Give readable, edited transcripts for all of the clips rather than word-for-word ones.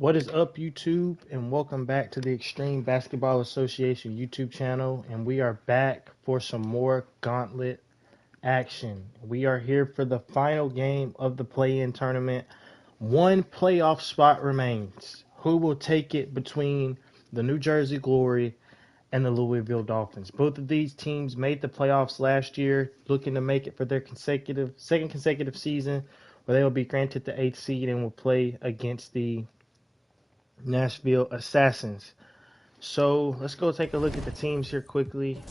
What is up, YouTube, and welcome back to the Extreme Basketball Association YouTube channel. And we are back for some more gauntlet action. We are here for the final game of the play-in tournament. One playoff spot remains. Who will take it between the New Jersey Glory and the Louisville Dolphins? Both of these teams made the playoffs last year, looking to make it for their second consecutive season, where they will be granted the 8th seed and will play against the Nashville Assassins. So let's go take a look at the teams here quickly.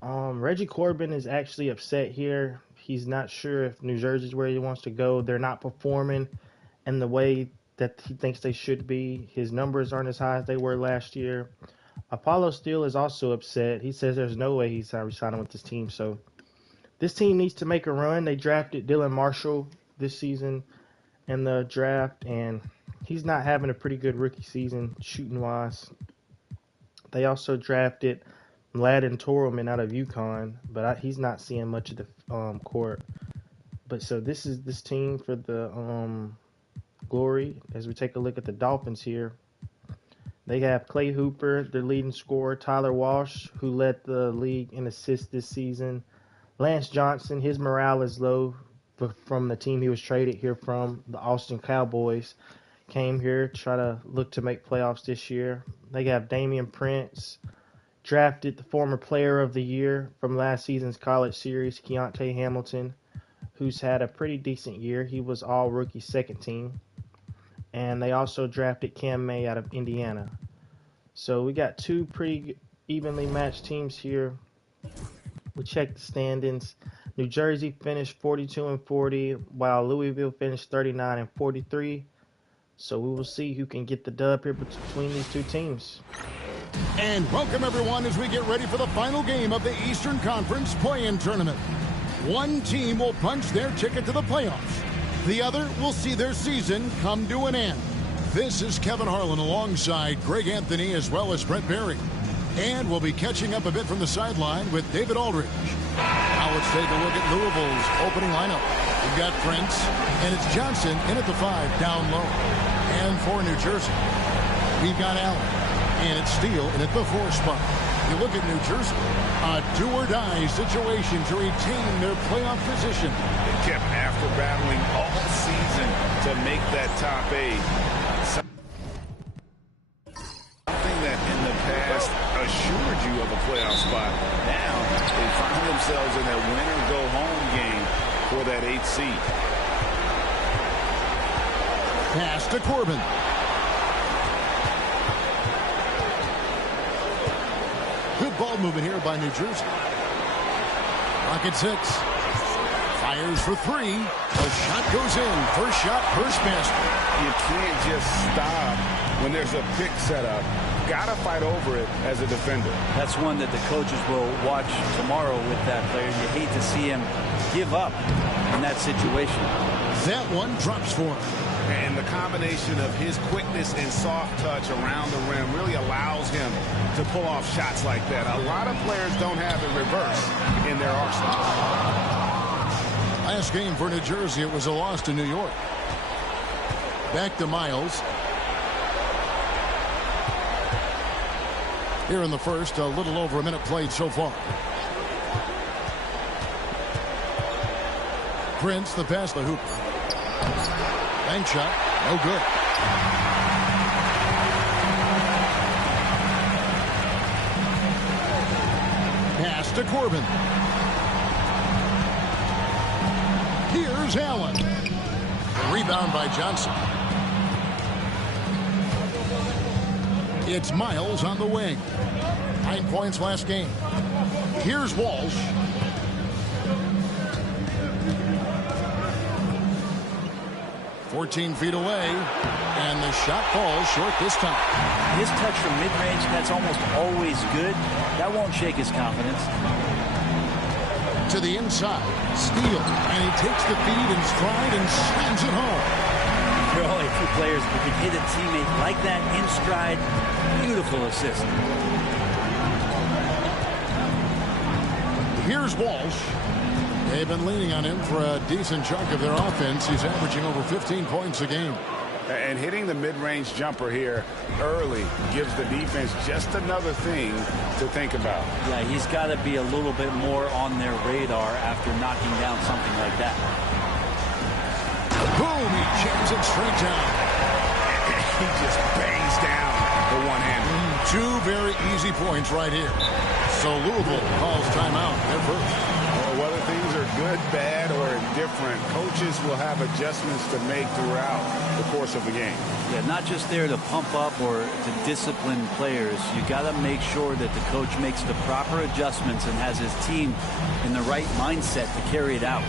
Reggie Corbin is actually upset here. He's not sure if New Jersey's where he wants to go. They're not performing in the way that he thinks they should be. His numbers aren't as high as they were last year. Apollo Steele is also upset. He says there's no way he's resigning with this team. So this team needs to make a run. They drafted Dylan Marshall this season in the draft, and he's not having a pretty good rookie season shooting-wise. They also drafted Ladin Torelman out of UConn, but he's not seeing much of the court. But so this is this team for the Glory. As we take a look at the Dolphins here, they have Clay Hooper, their leading scorer, Tyler Walsh, who led the league in assists this season. Lance Johnson, his morale is low from the team he was traded here from, the Austin Cowboys. Came here to try to look to make playoffs this year. They have Damian Prince, drafted the former player of the year from last season's college series, Keontae Hamilton, who's had a pretty decent year. He was all rookie second team. And they also drafted Cam May out of Indiana. So we got two pretty evenly matched teams here. We check the standings. New Jersey finished 42-40, while Louisville finished 39-43. So we will see who can get the dub here between these two teams. And welcome everyone as we get ready for the final game of the Eastern Conference play-in tournament. One team will punch their ticket to the playoffs. The other will see their season come to an end. This is Kevin Harlan alongside Greg Anthony as well as Brett Berry. And we'll be catching up a bit from the sideline with David Aldridge. Now let's take a look at Louisville's opening lineup. We've got Prince, and it's Johnson in at the 5 down low. And for New Jersey, we've got Allen, and it's Steele in at the 4 spot. You look at New Jersey, a do-or-die situation to retain their playoff position. They kept after battling all season to make that top 8. Something that in the past assured you of a playoff spot. Now they find themselves in that win-or-go-home game for that 8th seed. Pass to Corbin. Good ball movement here by New Jersey. Rocket 6. Fires for 3. The shot goes in. First shot, first basket. You can't just stop when there's a pick set up. Got to fight over it as a defender. That's one that the coaches will watch tomorrow with that player. You hate to see him give up in that situation. That one drops for him. And the combination of his quickness and soft touch around the rim really allows him to pull off shots like that. A lot of players don't have the reverse in their arsenal. Last game for New Jersey, it was a loss to New York. Back to Miles. Here in the first, a little over a minute played so far. Prince, the pass to Hooper. Bank shot, no good. Pass to Corbin. Here's Allen. Rebound by Johnson. It's Miles on the wing. 9 points last game. Here's Walsh. "14 feet away, and the shot falls short this time." His touch from mid-range, that's almost always good. That won't shake his confidence. To the inside, Steele, and he takes the feed in stride and slams it home. There are only a few players who can hit a teammate like that in stride. Beautiful assist. Here's Walsh. They've been leaning on him for a decent chunk of their offense. He's averaging over 15 points a game. And hitting the mid-range jumper here early gives the defense just another thing to think about. Yeah, he's got to be a little bit more on their radar after knocking down something like that. Boom, he jams it straight down. He just bangs down the one-hander. Two very easy points right here. So Louisville calls timeout. Their first. Whether things are good, bad, or indifferent, coaches will have adjustments to make throughout the course of the game. Yeah, not just there to pump up or to discipline players. You got to make sure that the coach makes the proper adjustments and has his team in the right mindset to carry it out.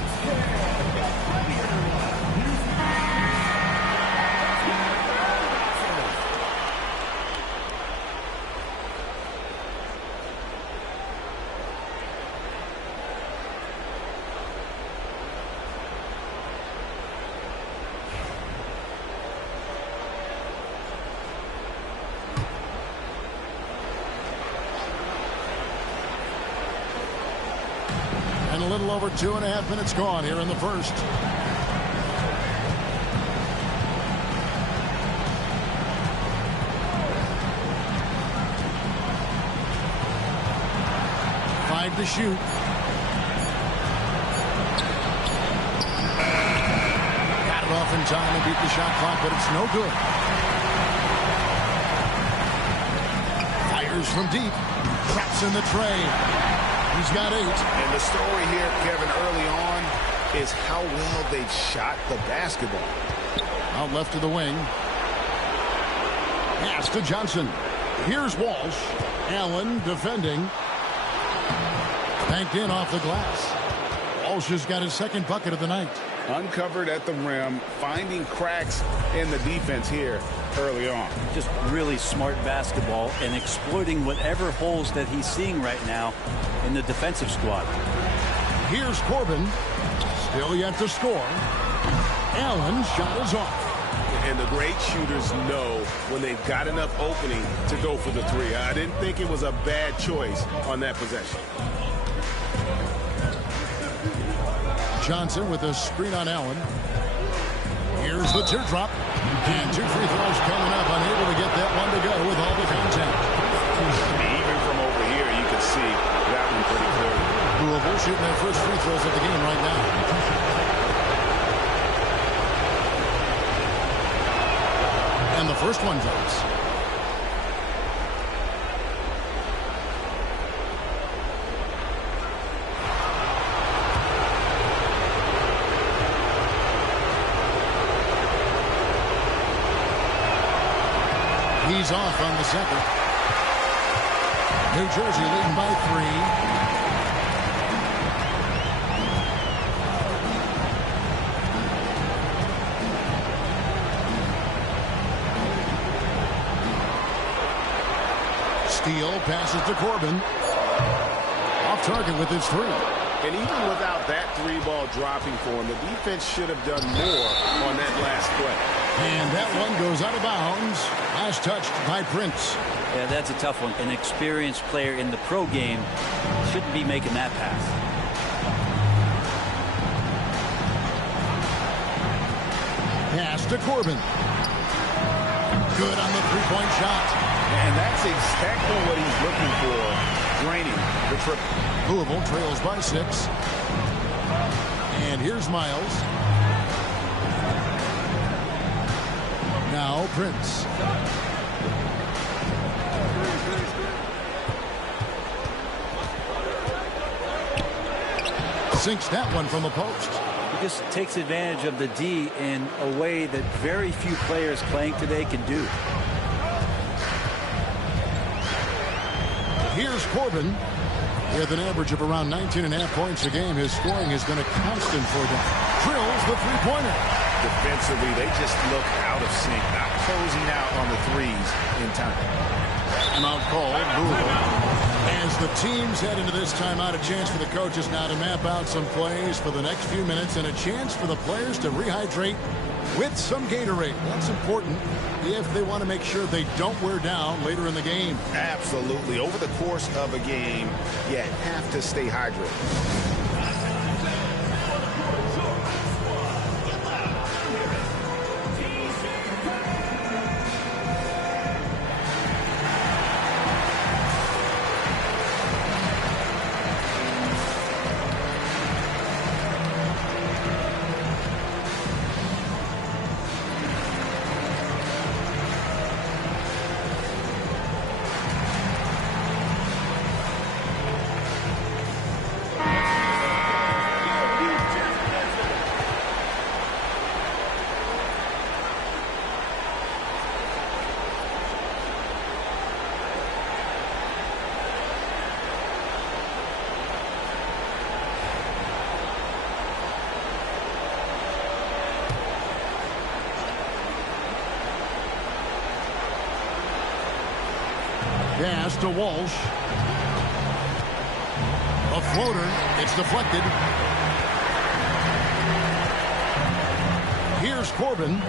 And a little over 2.5 minutes gone here in the first. Five to shoot. Got it off in time and beat the shot clock, but it's no good. Fires from deep. Traps in the tray. He's got 8. And the story here, Kevin, early on is how well they shot the basketball. Out left to the wing. Pass to Johnson. Here's Walsh. Allen defending. Banked in off the glass. Walsh has got his second bucket of the night. Uncovered at the rim, finding cracks in the defense here early on. Just really smart basketball and exploiting whatever holes that he's seeing right now in the defensive squad. Here's Corbin. Still yet to score. Allen shot is off. And the great shooters know when they've got enough opening to go for the three. I didn't think it was a bad choice on that possession. Johnson with a screen on Allen. Here's the teardrop. And 2 free throws coming up. Unable to get that one to go with all the contact. Even from over here, you can see that one pretty clearly. Louisville shooting their first free throws of the game right now. And the first one drops. He's off on the second. New Jersey leading by 3. Steele passes to Corbin. Off target with his 3. And even without that 3-ball dropping for him, the defense should have done more on that last play. And that one goes out of bounds. Last touched by Prince. Yeah, that's a tough one. An experienced player in the pro game shouldn't be making that pass. Pass to Corbin. Good on the three-point shot. And that's exactly what he's looking for, draining the triple. Louisville trails by 6. And here's Miles. Now Prince. Sinks that one from the post. He just takes advantage of the D in a way that very few players playing today can do. Here's Corbin. With an average of around 19.5 points a game, his scoring has been a constant for them. Drills the three-pointer. Defensively, they just look out of sync, not closing out on the threes in time. Timeout call, Louisville. As the teams head into this timeout, a chance for the coaches now to map out some plays for the next few minutes and a chance for the players to rehydrate with some Gatorade. That's important if they want to make sure they don't wear down later in the game. Absolutely. Over the course of a game, you have to stay hydrated. Pass to Walsh. A floater. It's deflected. Here's Corbin.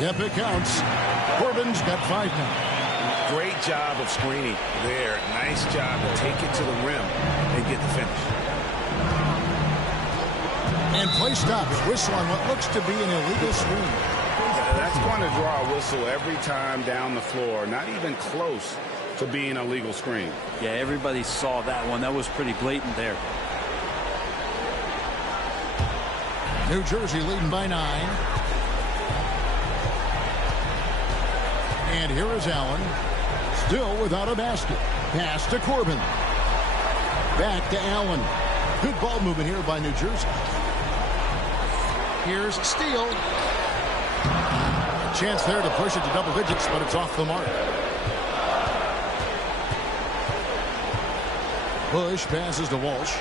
Yep, it counts. Corbin's got 5 now. Great job of screening there. Nice job to take it to the rim and get the finish. And play stops. Whistle on what looks to be an illegal screen. That's going to draw a whistle every time down the floor. Not even close to being a legal screen. Yeah, everybody saw that one. That was pretty blatant there. New Jersey leading by 9. And here is Allen. Still without a basket. Pass to Corbin. Back to Allen. Good ball movement here by New Jersey. Here's Steele. A chance there to push it to double digits, but it's off the mark. Bush passes to Walsh.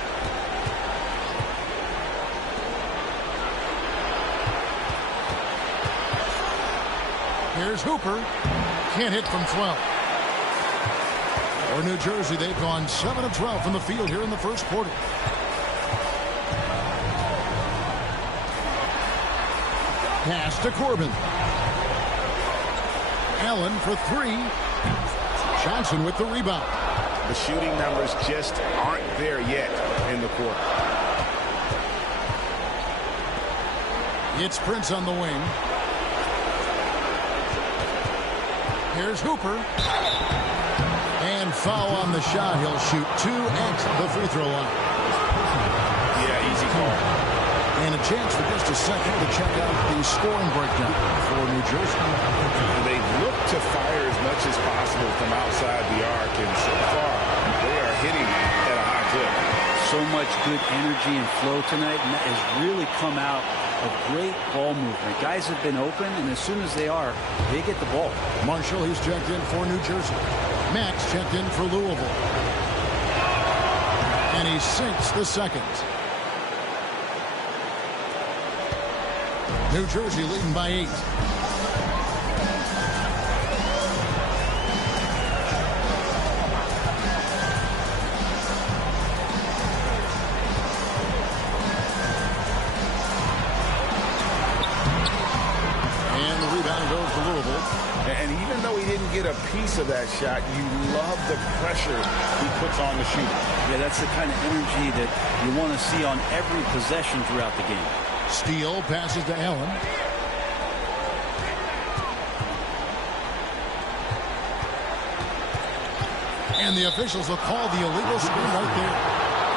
Here's Hooper. Can't hit from 12. For New Jersey, they've gone 7 of 12 from the field here in the first quarter. Pass to Corbin. Allen for 3. Johnson with the rebound. The shooting numbers just aren't there yet in the quarter. It's Prince on the wing. Here's Hooper. And foul on the shot. He'll shoot 2 at the free throw line. Yeah, easy call. And a chance for just a second to check out the scoring breakdown for New Jersey. They look to fire as much as possible from outside the arc, and so far they are hitting at a high clip. So much good energy and flow tonight, and that has really come out of great ball movement. Guys have been open, and as soon as they are, they get the ball. Marshall, he's checked in for New Jersey. Max checked in for Louisville. And he sinks the second. New Jersey leading by 8. And the rebound goes to Louisville. And even though he didn't get a piece of that shot, you love the pressure he puts on the shooter. Yeah, that's the kind of energy that you want to see on every possession throughout the game. Steele passes to Allen. And the officials will call the illegal screen right there.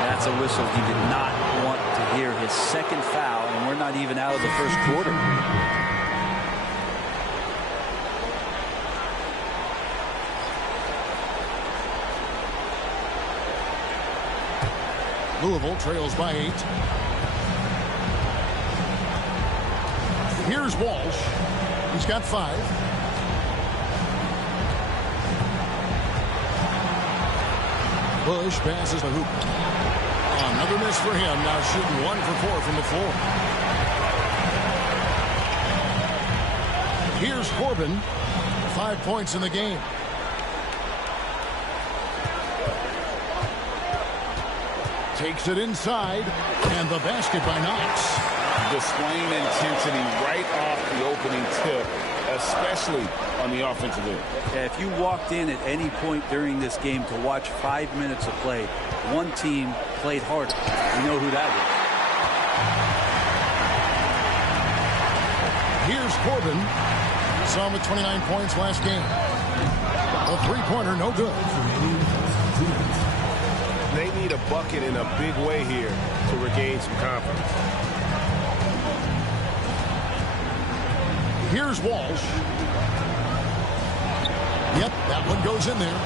That's a whistle. He did not want to hear his second foul, and we're not even out of the first quarter. Louisville trails by 8. Here's Walsh. He's got 5. Bush passes to Hooper. Another miss for him. Now shooting 1 for 4 from the floor. Here's Corbin. 5 points in the game. Takes it inside. And the basket by Knox. Displaying intensity right off the opening tip, especially on the offensive end. Yeah, if you walked in at any point during this game to watch 5 minutes of play, one team played harder. You know who that is. Here's Corbin. We saw him with 29 points last game. A three-pointer, no good. They need a bucket in a big way here to regain some confidence. Here's Walsh. Yep, that one goes in there.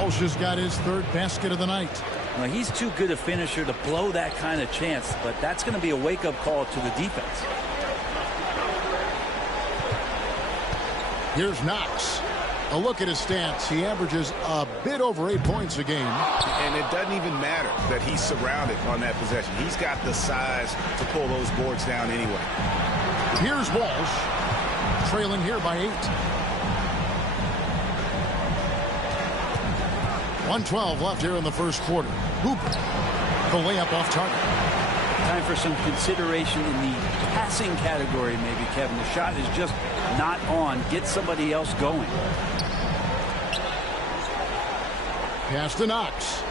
Walsh has got his 3rd basket of the night. Well, he's too good a finisher to blow that kind of chance, but that's going to be a wake-up call to the defense. Here's Knox. A look at his stats. He averages a bit over 8 points a game. And it doesn't even matter that he's surrounded on that possession. He's got the size to pull those boards down anyway. Here's Walsh, trailing here by 8. 1:12 left here in the first quarter. Hooper, the layup off target. Time for some consideration in the passing category, maybe, Kevin. The shot is just not on. Get somebody else going. Pass to Knox.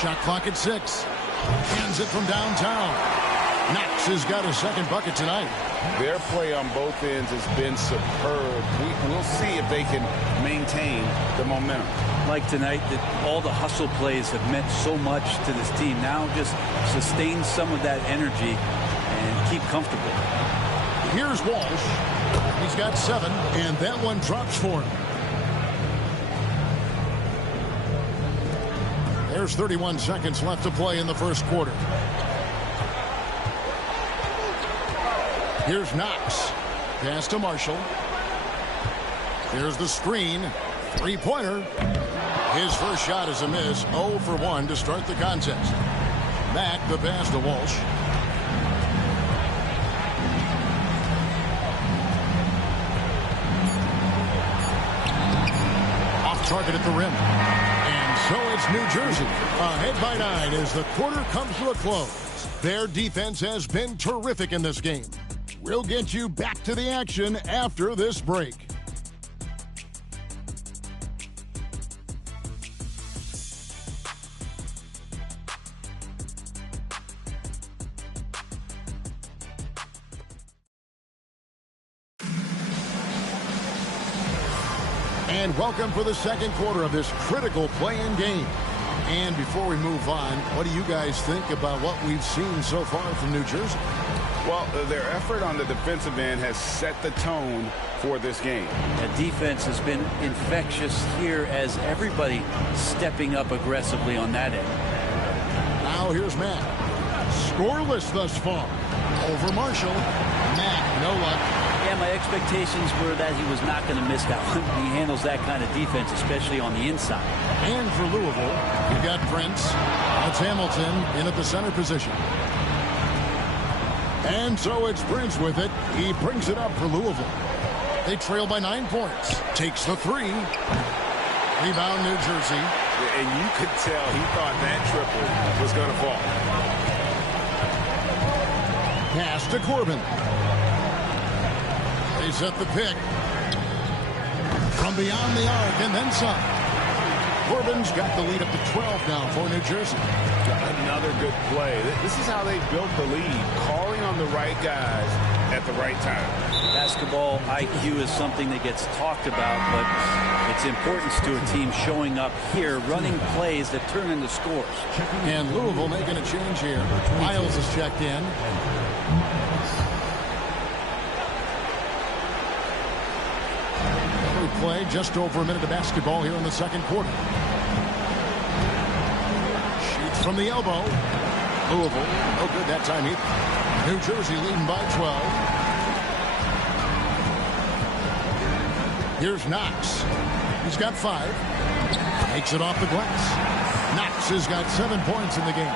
Shot clock at 6. Hands it from downtown. Knox has got his second bucket tonight. Their play on both ends has been superb. We'll see if they can maintain the momentum. Like tonight, that all the hustle plays have meant so much to this team. Now just sustain some of that energy and keep comfortable. Here's Walsh. He's got 7, and that one drops for him. There's 31 seconds left to play in the first quarter. Here's Knox. Pass to Marshall. There's the screen. Three-pointer. His first shot is a miss. 0 for 1 to start the contest. Back the pass to Walsh. Off target at the rim. And so it's New Jersey. Ahead by 9 as the quarter comes to a close. Their defense has been terrific in this game. We'll get you back to the action after this break. And welcome for the second quarter of this critical play-in game. And before we move on, what do you guys think about what we've seen so far from New Jersey? Well, their effort on the defensive end has set the tone for this game. The defense has been infectious here as everybody stepping up aggressively on that end. Now here's Matt. Scoreless thus far. Over Marshall. Matt, no luck. Yeah, my expectations were that he was not going to miss that one. He handles that kind of defense, especially on the inside. And for Louisville, you've got Prince. That's Hamilton in at the center position. And so it's Prince with it. He brings it up for Louisville. They trail by 9 points. Takes the 3. Rebound New Jersey. And you could tell he thought that triple was going to fall. Pass to Corbin. They set the pick. From beyond the arc and then some. Corbin's got the lead up to 12 now for New Jersey. Another good play. This is how they built the lead. Calling on the right guys at the right time. Basketball IQ is something that gets talked about, but its importance to a team showing up here, running plays that turn into scores. And Louisville making a change here. Miles is checked in. Play just over a minute of basketball here in the second quarter. Shoots from the elbow. Louisville, no good that time either. New Jersey leading by 12. Here's Knox. He's got 5. Takes it off the glass. Knox has got 7 points in the game.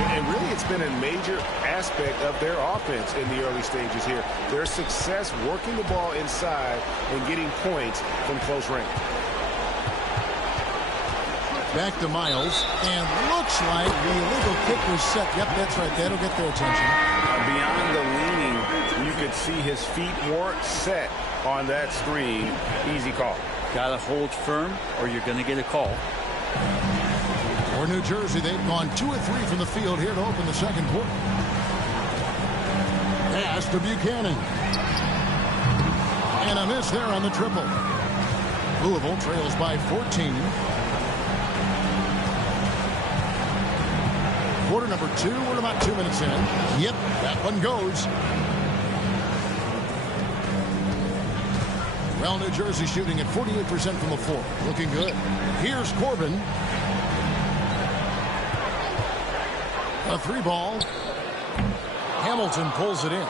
And really, it's been a major aspect of their offense in the early stages here. Their success working the ball inside and getting points from close range. Back to Miles, and looks like the illegal kick was set. Yep, that's right. That'll get their attention. Beyond the leaning, you could see his feet weren't set on that screen. Easy call. Got to hold firm or you're going to get a call. For New Jersey, they've gone 2 of 3 from the field here to open the second quarter. Pass to Buchanan. And a miss there on the triple. Louisville trails by 14. Quarter number 2. We're about 2 minutes in. Yep, that one goes. Well, New Jersey shooting at 48% from the floor. Looking good. Here's Corbin. A 3 ball. Hamilton pulls it in.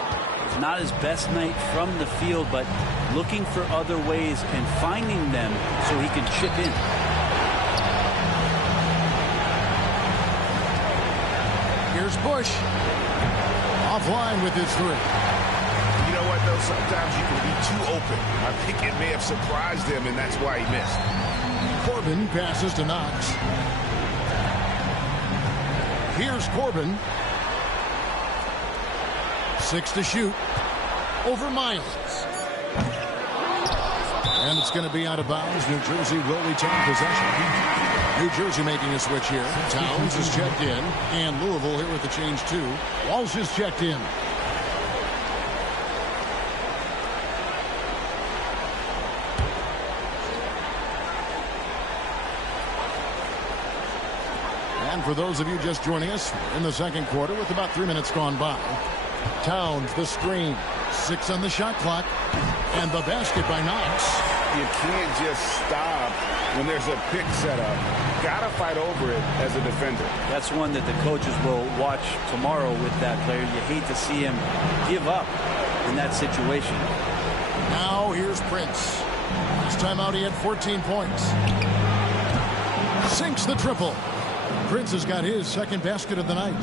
Not his best night from the field, but looking for other ways and finding them so he can chip in. Here's Bush. Offline with his three. You know what, though? Sometimes you can be too open. I think it may have surprised him, and that's why he missed. Corbin passes to Knox. Here's Corbin. 6 to shoot. Over Miles. And it's going to be out of bounds. New Jersey will retain possession. New Jersey making a switch here. Towns is checked in. And Louisville here with the change too. Walsh is checked in. And for those of you just joining us, in the second quarter with about 3 minutes gone by. Towns, the screen. 6 on the shot clock. And the basket by Knox. You can't just stop when there's a pick set up. Got to fight over it as a defender. That's one that the coaches will watch tomorrow with that player. You hate to see him give up in that situation. Now here's Prince. This time out he had 14 points. Sinks the triple. Prince has got his second basket of the night.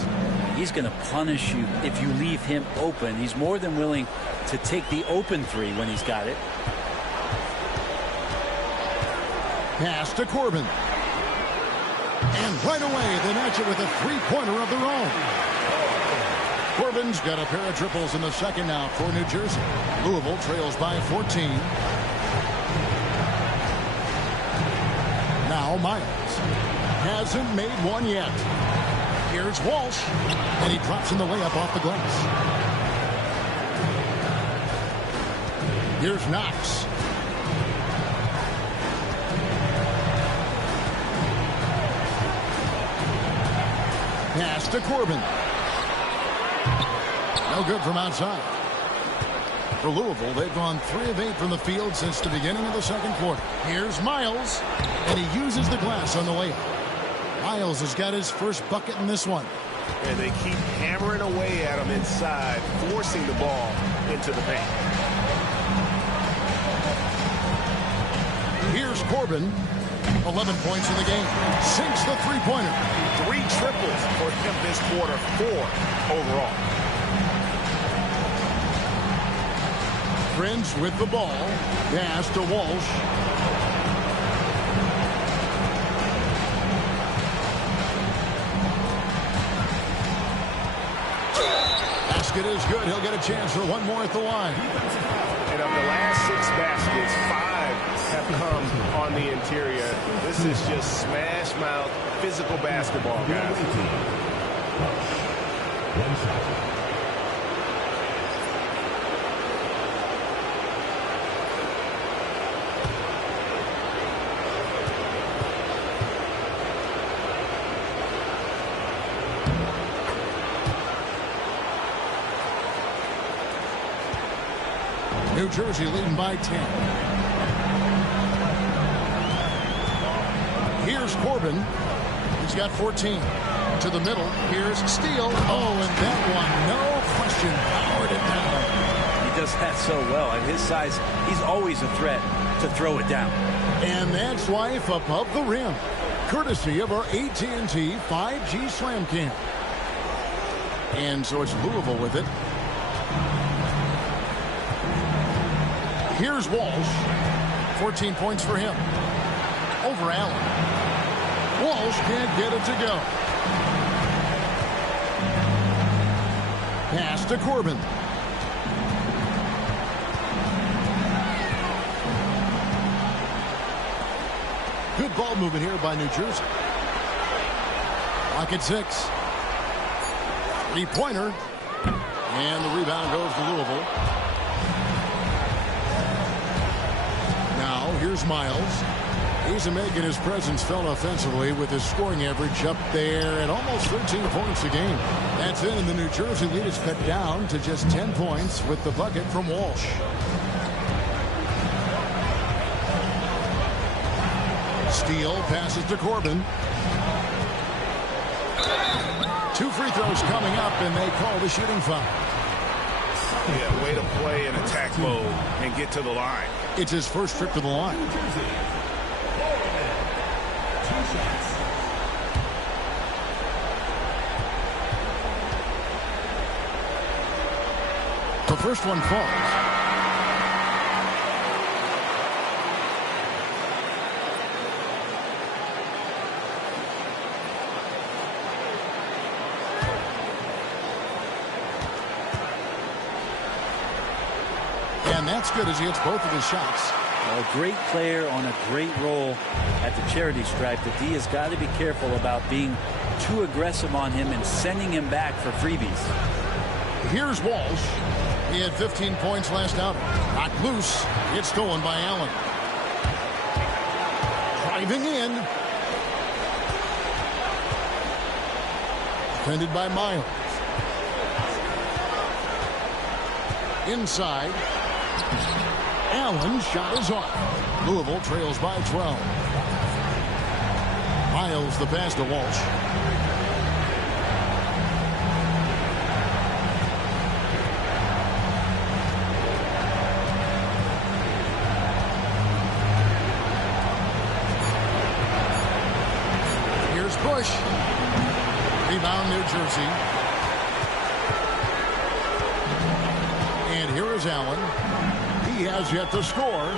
He's going to punish you if you leave him open. He's more than willing to take the open three when he's got it. Pass to Corbin. And right away they match it with a three-pointer of their own. Corbin's got a pair of triples in the second now for New Jersey. Louisville trails by 14. Now Miles. Hasn't made one yet. Here's Walsh. And he drops in the layup off the glass. Here's Knox. Pass to Corbin. No good from outside. For Louisville, they've gone 3 of 8 from the field since the beginning of the second quarter. Here's Miles. And he uses the glass on the layup. Miles has got his first bucket in this one. And they keep hammering away at him inside, forcing the ball into the paint. Here's Corbin. 11 points in the game. Sinks the three-pointer. 3 triples for him this quarter, 4 overall. Prince with the ball. Pass to Walsh. Basket is good. He'll get a chance for one more at the line. And of the last 6 baskets, 5 have come on the interior. This is just smash mouth physical basketball, guys. New Jersey leading by 10. Here's Corbin. He's got 14. To the middle. Here's Steele. Oh, and that one, no question, powered it down. He does that so well. At his size, he's always a threat to throw it down. And that's life above the rim. Courtesy of our AT&T 5G Slam Cam. And so it's Louisville with it. Here's Walsh. 14 points for him. Over Allen. Walsh can't get it to go. Pass to Corbin. Good ball movement here by New Jersey. Clock at 6. Three-pointer. And the rebound goes to Louisville. Now here's Miles. He's making his presence felt offensively with his scoring average up there at almost 13 points a game. That's it, and the New Jersey lead is cut down to just 10 points with the bucket from Walsh. Steele passes to Corbin. 2 free throws coming up, and they call the shooting foul. Yeah, way to play in attack mode and get to the line. It's his first trip to the line. The first one falls. And that's good as he hits both of his shots. A great player on a great role at the charity stripe. The D has got to be careful about being too aggressive on him and sending him back for freebies. Here's Walsh. He had 15 points last outing. Knocked loose. It's stolen by Allen. Driving in. Defended by Miles. Inside. Allen's shot is off. Louisville trails by 12. Miles the pass to Walsh. Here's Bush. Rebound New Jersey. And here is Allen. He has yet to score.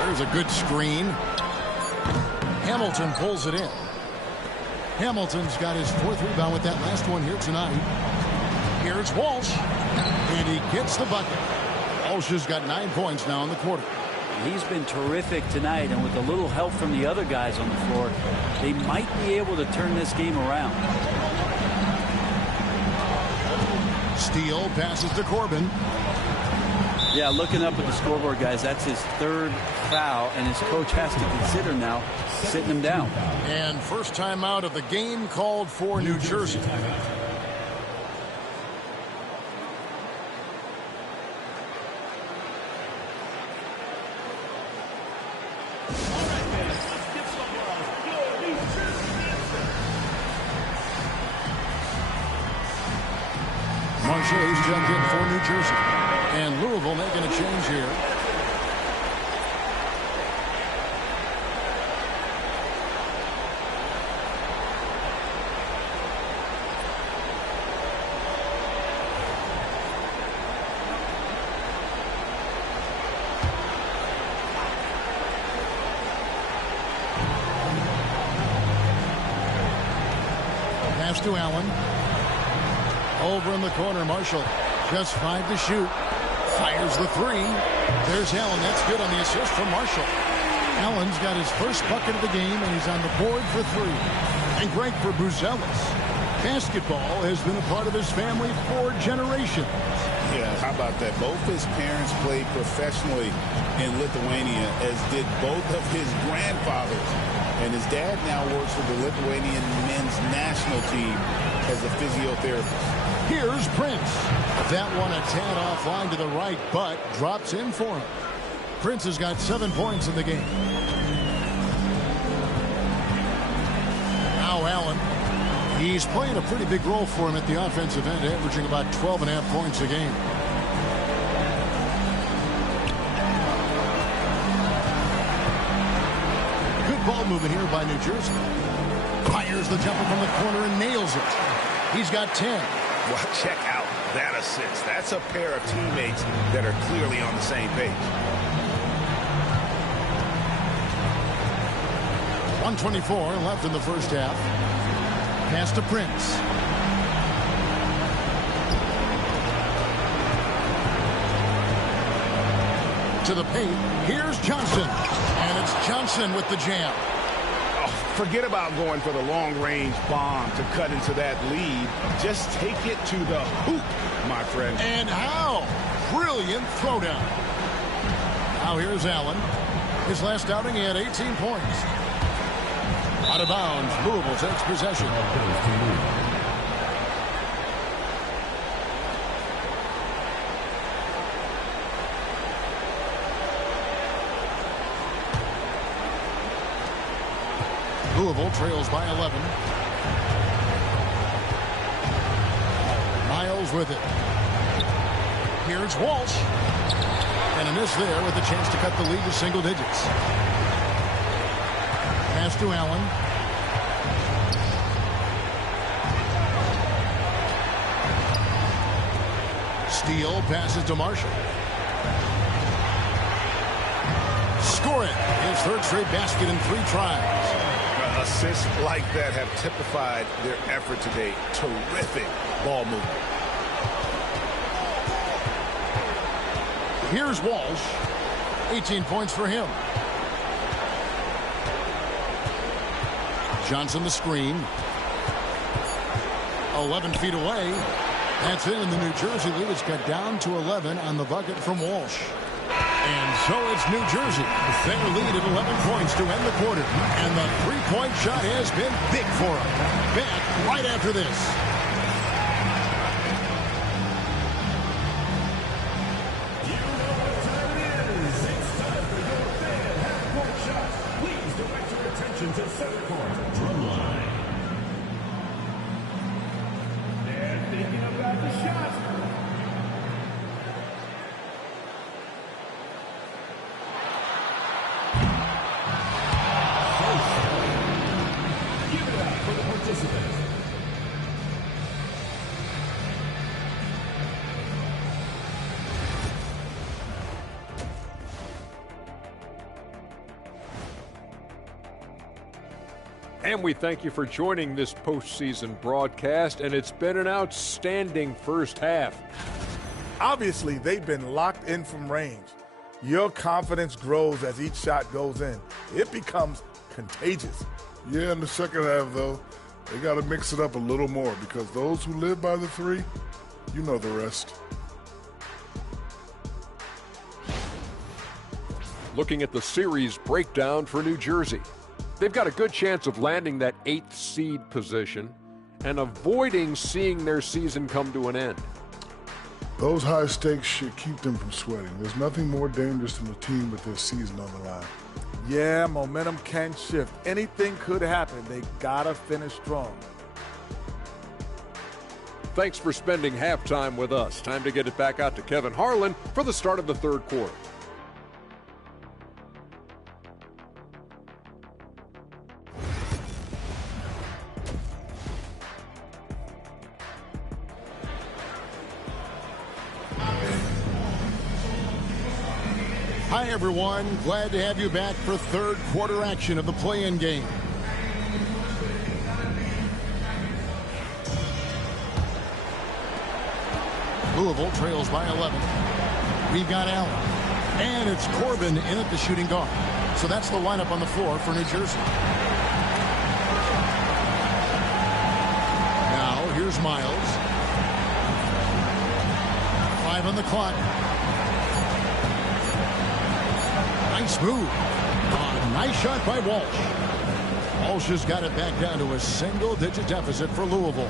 There's a good screen. Hamilton pulls it in. Hamilton's got his fourth rebound with that last one here tonight. Here's Walsh. And he gets the bucket. Walsh has got 9 points now in the quarter. He's been terrific tonight, and with a little help from the other guys on the floor, they might be able to turn this game around. Steele passes to Corbin. Yeah, looking up at the scoreboard, guys, that's his third foul, and his coach has to consider now sitting him down. And first time out of the game called for New Jersey. Marche's jumped in for New Jersey. And Louisville making a change here. Pass to Allen. Over in the corner, Marshall. Just 5 to shoot. Fires the three. There's Allen. That's good on the assist from Marshall. Allen's got his first bucket of the game, and he's on the board for 3. And great for Buzelis. Basketball has been a part of his family for generations. Yeah, how about that? Both his parents played professionally in Lithuania, as did both of his grandfathers. And his dad now works for the Lithuanian men's national team as a physiotherapist. Here's Prince. That one a tad offline to the right, but drops in for him. Prince has got 7 points in the game. Now Allen. He's playing a pretty big role for him at the offensive end, averaging about 12.5 points a game. Good ball movement here by New Jersey. Fires the jumper from the corner and nails it. He's got 10. Well, check out that assist. That's a pair of teammates that are clearly on the same page. 1:24 left in the first half. Pass to Prince. To the paint. Here's Johnson. And it's Johnson with the jam. Forget about going for the long-range bomb to cut into that lead. Just take it to the hoop, my friend. And how? Brilliant throwdown. Now here's Allen. His last outing, he had 18 points. Out of bounds, Louisville takes possession. Louisville trails by 11. Miles with it. Here's Walsh. And a miss there with a chance to cut the lead to single digits. Pass to Allen. Steele passes to Marshall. Score it. His third straight basket in 3 tries. Assists like that have typified their effort today. Terrific ball movement. Here's Walsh. 18 points for him. Johnson the screen. 11 feet away. That's it, and the New Jersey lead is cut down to 11 on the bucket from Walsh. And so it's New Jersey. Their lead at 11 points to end the quarter. And the three-point shot has been big for them. Back right after this. You know what time it is. It's time for your fan half-court shots. Please direct your attention to center court. Drum line. They're thinking about the shots. Give it up for the participants. And we thank you for joining this postseason broadcast, and it's been an outstanding first half. Obviously, they've been locked in from range. Your confidence grows as each shot goes in. It becomes contagious. Yeah, in the second half, though, they got to mix it up a little more because those who live by the 3, you know the rest. Looking at the series breakdown for New Jersey, they've got a good chance of landing that 8th seed position and avoiding seeing their season come to an end. Those high stakes should keep them from sweating. There's nothing more dangerous than a team with their season on the line. Yeah, momentum can shift. Anything could happen. They gotta finish strong. Thanks for spending halftime with us. Time to get it back out to Kevin Harlan for the start of the third quarter. Hi, everyone. Glad to have you back for third quarter action of the play-in game. Louisville trails by 11. We've got Allen. And it's Corbin in at the shooting guard. So that's the lineup on the floor for New Jersey. Now, here's Miles. 5 on the clock. Nice move. Nice shot by Walsh. Walsh has got it back down to a single-digit deficit for Louisville.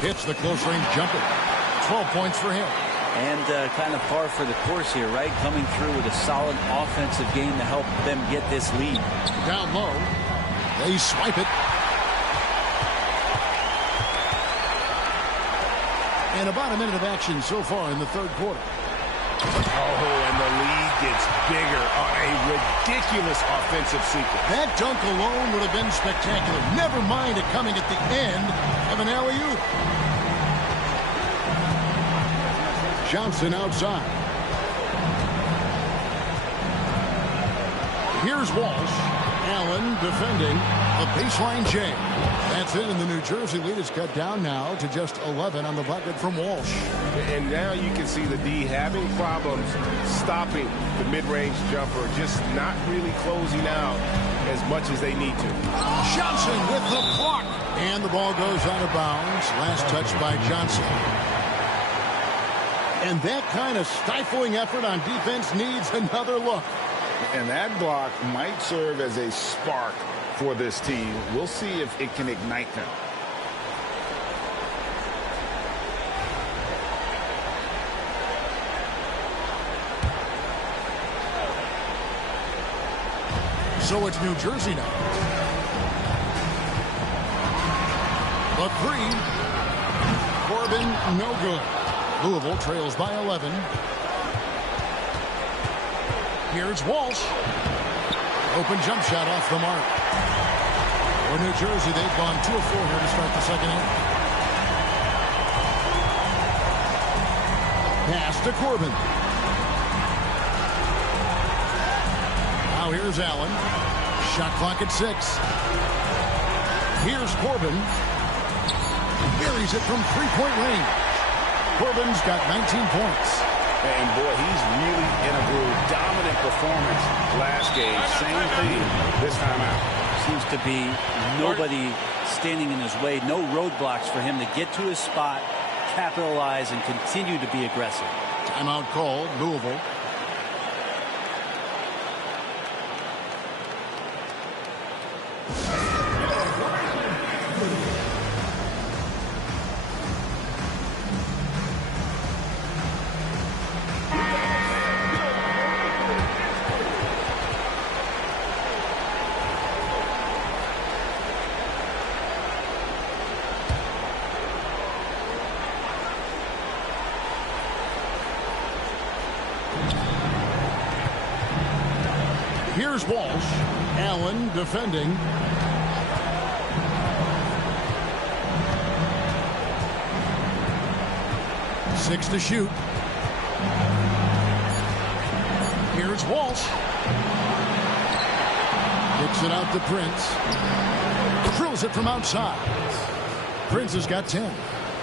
Hits the close-range jumper. 12 points for him. And kind of par for the course here, right? Coming through with a solid offensive game to help them get this lead. Down low. They swipe it. And about a minute of action so far in the third quarter. Oh, and the lead gets bigger on a ridiculous offensive sequence. That dunk alone would have been spectacular. Never mind it coming at the end of an alley-oop. Johnson outside. Here's Walsh. Allen defending a baseline J. That's it, and the New Jersey lead is cut down now to just 11 on the bucket from Walsh. And now you can see the D having problems stopping the mid-range jumper, just not really closing out as much as they need to. Johnson with the block. And the ball goes out of bounds. Last touch by Johnson. And that kind of stifling effort on defense needs another look. And that block might serve as a spark for this team. We'll see if it can ignite them. So it's New Jersey now. The three. Corbin, no good. Louisville trails by 11. Here's Walsh. Open jump shot off the mark. For New Jersey, they've gone 2 of 4 here to start the second half. Pass to Corbin. Now here's Allen. Shot clock at 6. Here's Corbin. Buries it from three-point range. Corbin's got 19 points. And boy, he's really in a groove. Dominant performance last game. Same thing this time out. Seems to be nobody standing in his way. No roadblocks for him to get to his spot, capitalize, and continue to be aggressive. Timeout called, Louisville. Here's Walsh. Allen defending. Six to shoot. Here's Walsh. Kicks it out to Prince. Drills it from outside. Prince has got 10.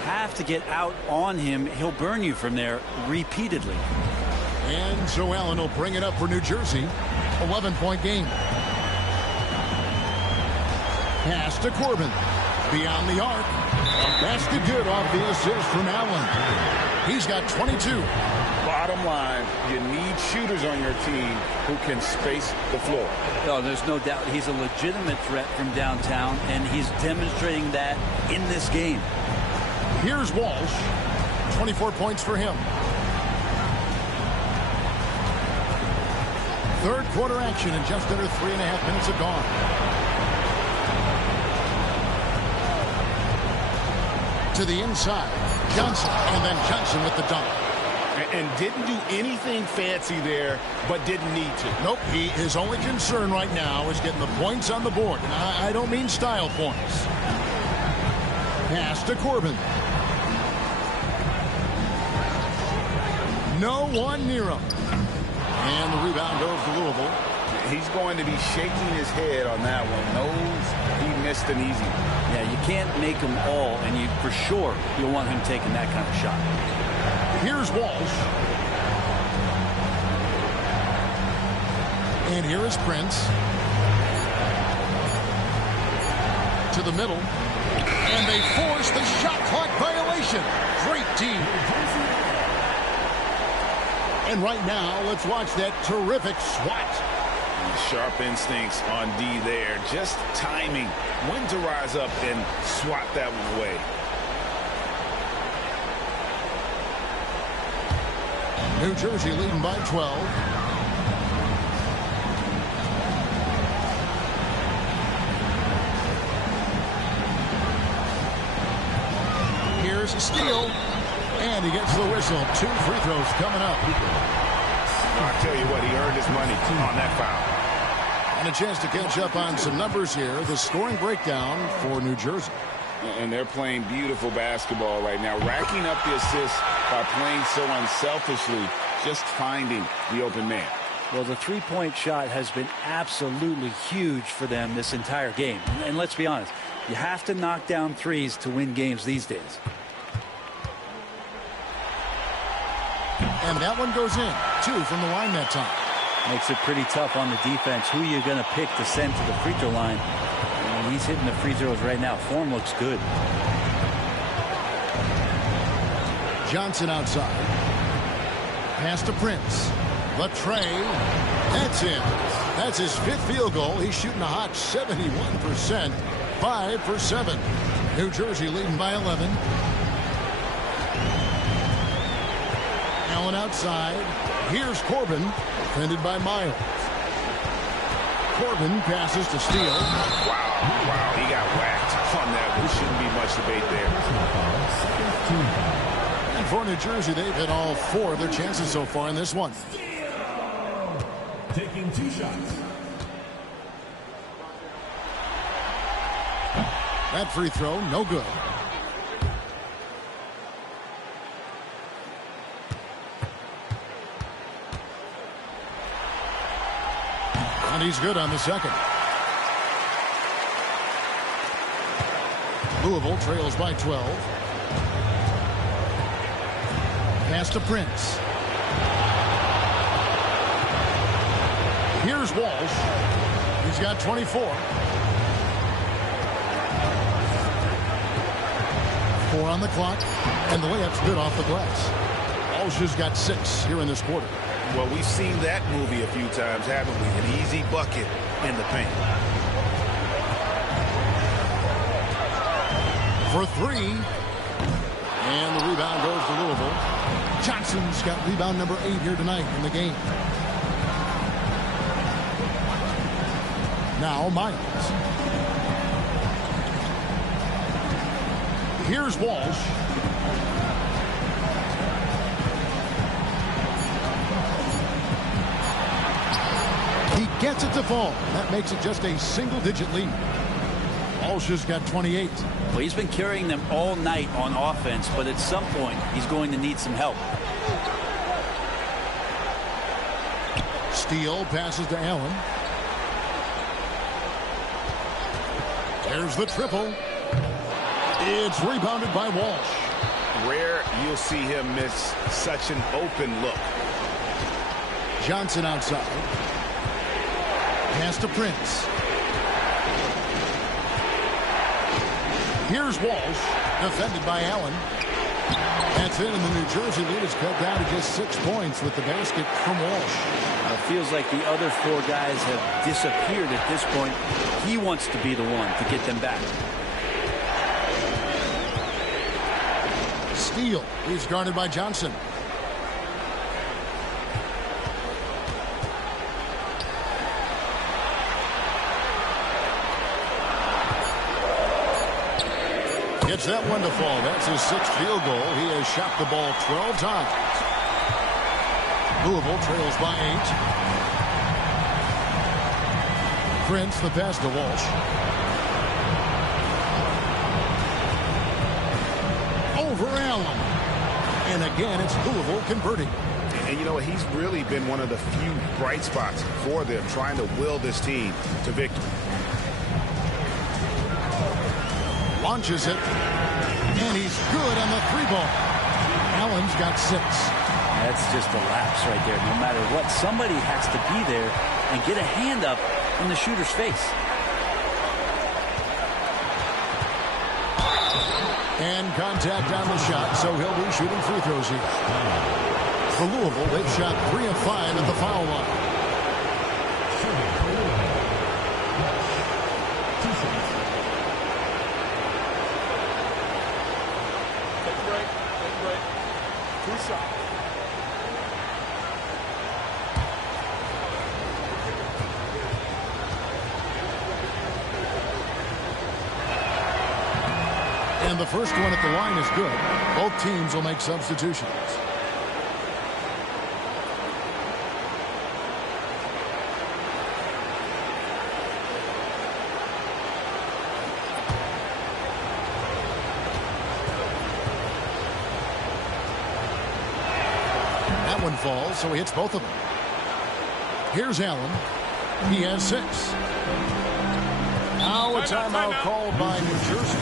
Have to get out on him. He'll burn you from there repeatedly. And so Allen will bring it up for New Jersey. 11-point game. Pass to Corbin. Beyond the arc. A basket good off the assist from Allen. He's got 22. Bottom line, you need shooters on your team who can space the floor. Oh, there's no doubt he's a legitimate threat from downtown, and he's demonstrating that in this game. Here's Walsh. 24 points for him. Third quarter action, and just under 3.5 minutes have gone. To the inside. Johnson, and then Johnson with the dunk. And didn't do anything fancy there, but didn't need to. Nope, his only concern right now is getting the points on the board. And I don't mean style points. Pass to Corbin. No one near him. And the rebound goes to Louisville. He's going to be shaking his head on that one. Knows he missed an easy one. Yeah, you can't make them all, and you for sure you'll want him taking that kind of shot. Here's Walsh. And here is Prince. To the middle. And they force the shot clock violation. Great team. And right now, let's watch that terrific swat. Sharp instincts on D there. Just timing when to rise up and swat that one away. New Jersey leading by 12. Here's a steal. And he gets the whistle. 2 free throws coming up. I'll tell you what, he earned his money on that foul. And a chance to catch up on some numbers here. The scoring breakdown for New Jersey. And they're playing beautiful basketball right now. Racking up the assists by playing so unselfishly. Just finding the open man. Well, the three-point shot has been absolutely huge for them this entire game. And let's be honest, you have to knock down threes to win games these days. And that one goes in. 2 from the line that time. Makes it pretty tough on the defense. Who you're going to pick to send to the free throw line. And he's hitting the free throws right now. Form looks good. Johnson outside. Pass to Prince. Latre. That's it. That's his 5th field goal. He's shooting a hot 71%. 5 for 7. New Jersey leading by 11. Allen outside. Here's Corbin. Defended by Miles. Corbin passes to Steele. Wow, he got whacked on that one. Shouldn't be much debate there. And for New Jersey, they've hit all 4 of their chances so far in this one. Taking 2 shots. That free throw, no good. And he's good on the second. Louisville trails by 12. Pass to Prince. Here's Walsh. He's got 24. 4 on the clock, and the layup's good off the glass. Walsh has got 6 here in this quarter. Well, we've seen that movie a few times, haven't we? An easy bucket in the paint. For 3. And the rebound goes to Louisville. Johnson's got rebound number 8 here tonight in the game. Now Miles. Here's Walsh. He gets it to fall. That makes it just a single-digit lead. Walsh has got 28. Well, he's been carrying them all night on offense, but at some point, he's going to need some help. Steele passes to Allen. There's the triple. It's rebounded by Walsh. Rare you'll see him miss such an open look. Johnson outside. Pass to Prince. Here's Walsh, defended by Allen. That's it, and the New Jersey lead is cut down to just 6 points with the basket from Walsh. It feels like the other 4 guys have disappeared at this point. He wants to be the one to get them back. Steele is guarded by Johnson. Gets that one to fall. That's his 6th field goal. He has shot the ball 12 times. Louisville trails by 8. Prince, the pass to Walsh. Over Allen. And again, it's Louisville converting. And you know what? He's really been one of the few bright spots for them, trying to will this team to victory. Launches it, and he's good on the 3-ball. Allen's got 6. That's just a lapse right there. No matter what, somebody has to be there and get a hand up in the shooter's face. And contact on the shot, so he'll be shooting free throws here. For Louisville, they've shot 3 of 5 at the foul line. And the first one at the line is good. Both teams will make substitutions. That one falls, so he hits both of them. Here's Allen. He has 6. Now a timeout called by New Jersey.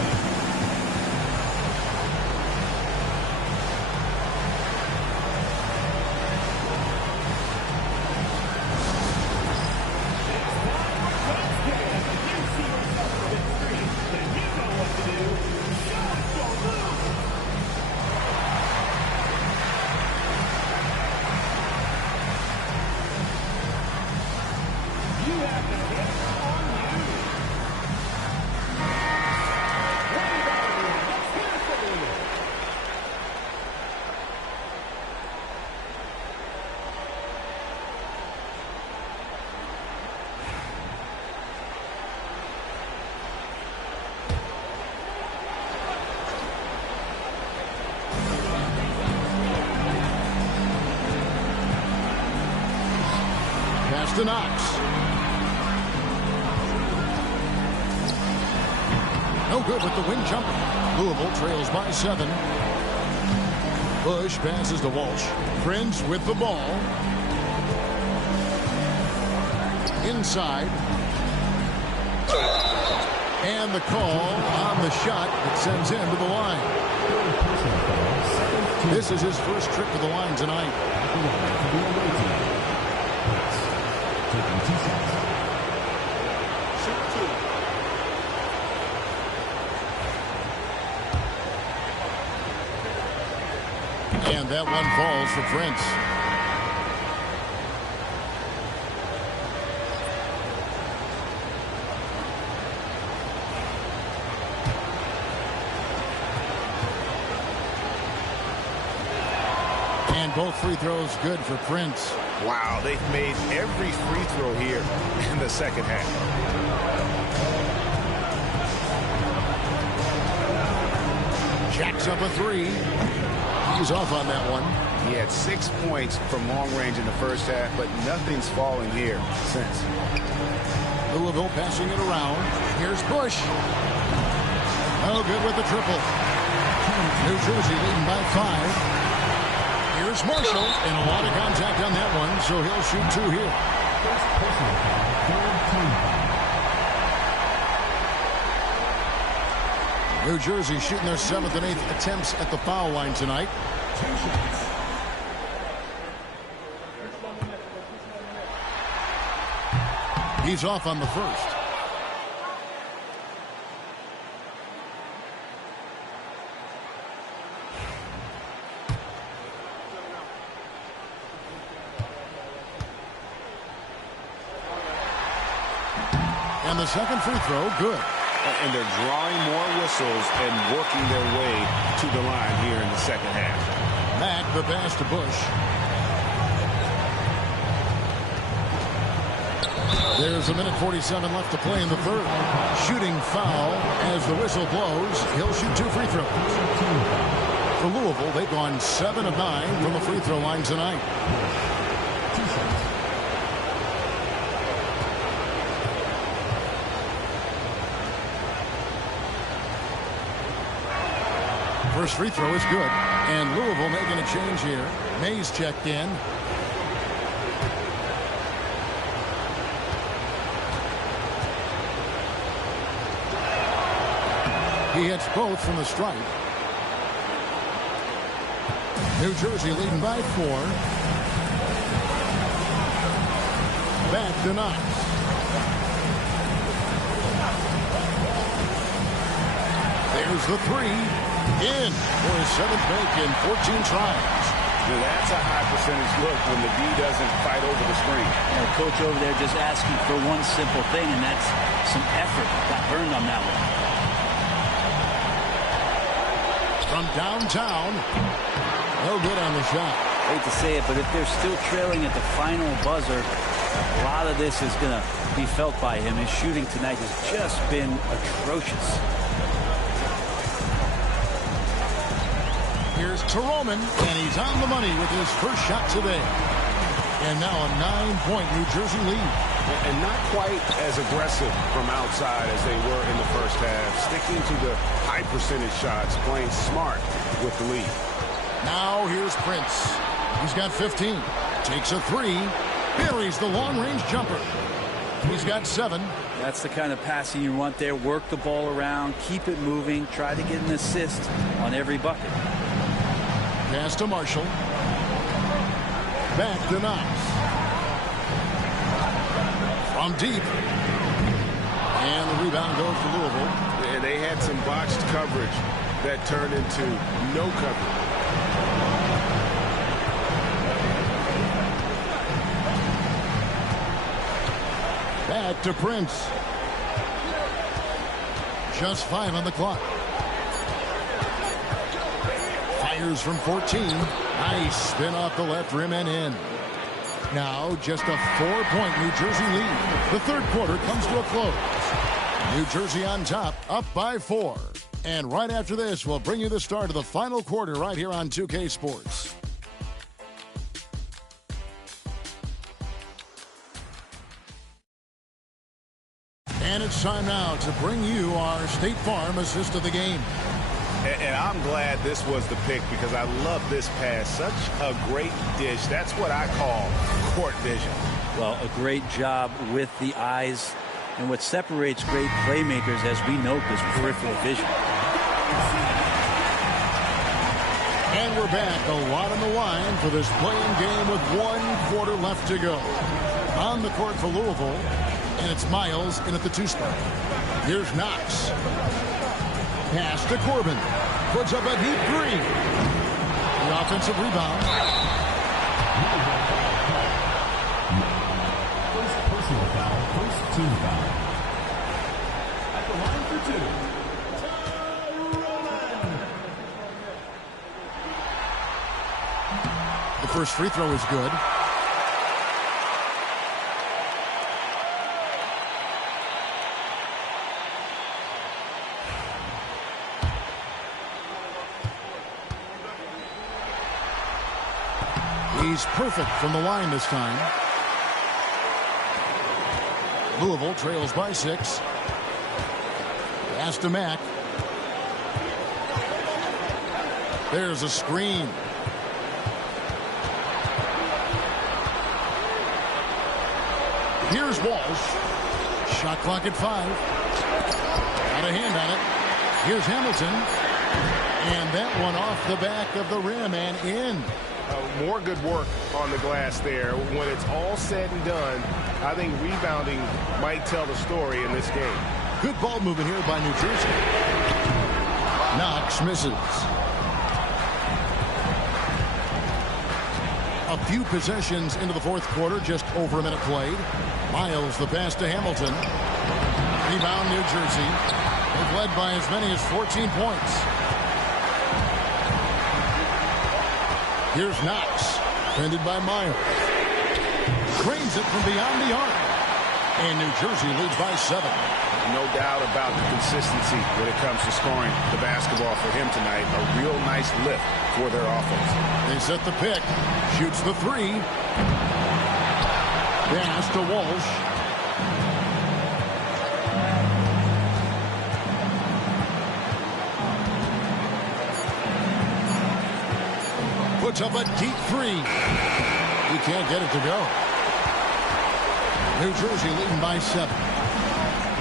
to Knox. No good with the wing jumper. Louisville trails by 7. Bush passes to Walsh. Prince with the ball. Inside. And the call on the shot that sends him to the line. This is his first trip to the line tonight. And that one falls for Prince. And both free throws good for Prince. Wow, they've made every free throw here in the second half. Jacks up a 3. He's off on that one. He had 6 points from long range in the first half, but nothing's fallen here since. Louisville passing it around. Here's Bush. Oh, good with the triple. New Jersey leading by 5. Here's Marshall, and a lot of contact on that one, so he'll shoot 2 here. New Jersey shooting their 7th and 8th attempts at the foul line tonight. He's off on the first. And the second free throw, good. And they're drawing more whistles and working their way to the line here in the second half. Mack, the pass to Bush. There's 1:47 left to play in the third. Shooting foul as the whistle blows. He'll shoot 2 free throws. For Louisville, they've gone 7 of 9 from the free throw line tonight. First free throw is good. And Louisville making a change here. Mays checked in. He hits both from the stripe. New Jersey leading by 4. Back to Knox. There's the 3. In for his 7th make in 14 tries. Now that's a high percentage look when the D doesn't fight over the screen. Yeah, coach over there just asking for one simple thing, and that's some effort. Got burned on that one. From downtown. No good on the shot. Hate to say it, but if they're still trailing at the final buzzer, a lot of this is going to be felt by him. His shooting tonight has just been atrocious. Here's Roman, and he's on the money with his first shot today. And now a 9-point New Jersey lead. And not quite as aggressive from outside as they were in the first half. Sticking to the high percentage shots, playing smart with the lead. Now here's Prince. He's got 15. Takes a 3. Buries the long-range jumper. He's got 7. That's the kind of passing you want there. Work the ball around, keep it moving, try to get an assist on every bucket. Pass to Marshall. Back to Knox. From deep. And the rebound goes to Louisville. And they had some botched coverage that turned into no coverage. Back to Prince. Just 5 on the clock. Fires from 14. Nice spin off the left rim and in. Now just a 4-point New Jersey lead. The third quarter comes to a close. New Jersey on top, up by 4. And right after this, we'll bring you the start of the final quarter right here on 2K Sports. And it's time now to bring you our State Farm assist of the game. And I'm glad this was the pick because I love this pass. Such a great dish. That's what I call court vision. Well, a great job with the eyes. And what separates great playmakers, as we note, is peripheral vision. And we're back. A lot on the line for this playing game with 1 quarter left to go. On the court for Louisville, and it's Miles in at the 2 spot. Here's Knox. Pass to Corbin. Puts up a deep 3. The offensive rebound. First personal foul, first team foul. At the line for 2. The first free throw is good. He's perfect from the line this time. Louisville trails by 6. Pass to Mack. There's a screen. Here's Walsh. Shot clock at 5. Got a hand on it. Here's Hamilton. And that one off the back of the rim and in. More good work on the glass there. When it's all said and done, I think rebounding might tell the story in this game. Good ball movement here by New Jersey. Knox misses. A few possessions into the 4th quarter, just over a minute played. Miles the pass to Hamilton. Rebound New Jersey. They've led by as many as 14 points. Here's Knox, defended by Miles. Cranes it from beyond the arc. And New Jersey leads by 7. No doubt about the consistency when it comes to scoring the basketball for him tonight. A real nice lift for their offense. They set the pick. Shoots the 3. Pass to Walsh. Puts up a deep 3. He can't get it to go. New Jersey leading by 7.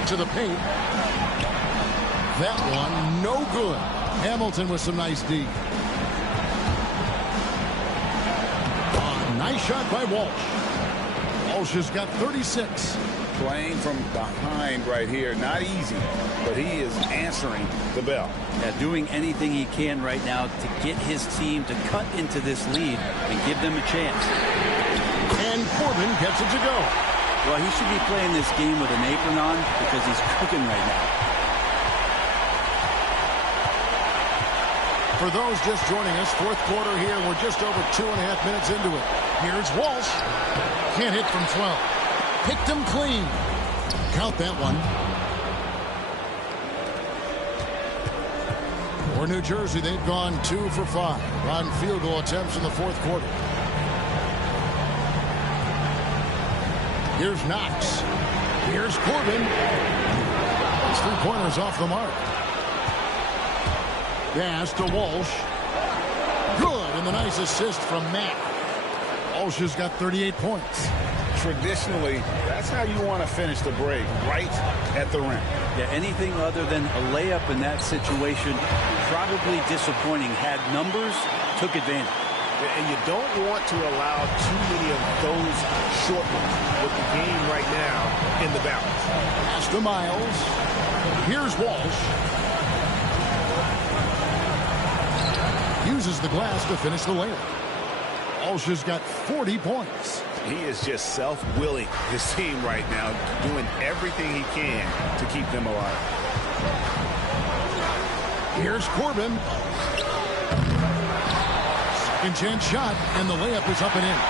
To the paint. That one, no good. Hamilton with some nice D. Nice shot by Walsh. Walsh has got 36. Playing from behind right here. Not easy, but he is answering the bell. Yeah, doing anything he can right now to get his team to cut into this lead and give them a chance. And Corbin gets it to go. Well, he should be playing this game with an apron on because he's cooking right now. For those just joining us, 4th quarter here. We're just over 2.5 minutes into it. Here's Walsh. Can't hit from 12. Picked him clean. Count that one. For New Jersey, they've gone 2 for 5 on field goal attempts in the 4th quarter. Here's Knox. Here's Corbin. His 3-pointers off the mark. Pass to Walsh. Good, and the nice assist from Mack. Walsh has got 38 points. Traditionally, that's how you want to finish the break, right at the rim. Yeah, anything other than a layup in that situation, probably disappointing. Had numbers, took advantage. And you don't want to allow too many of those short ones with the game right now in the balance. Pass to Miles. Here's Walsh. Uses the glass to finish the layup. Walsh has got 40 points. He is just self-willing his team right now, doing everything he can to keep them alive. Here's Corbin. Second chance shot, and the layup is up and in.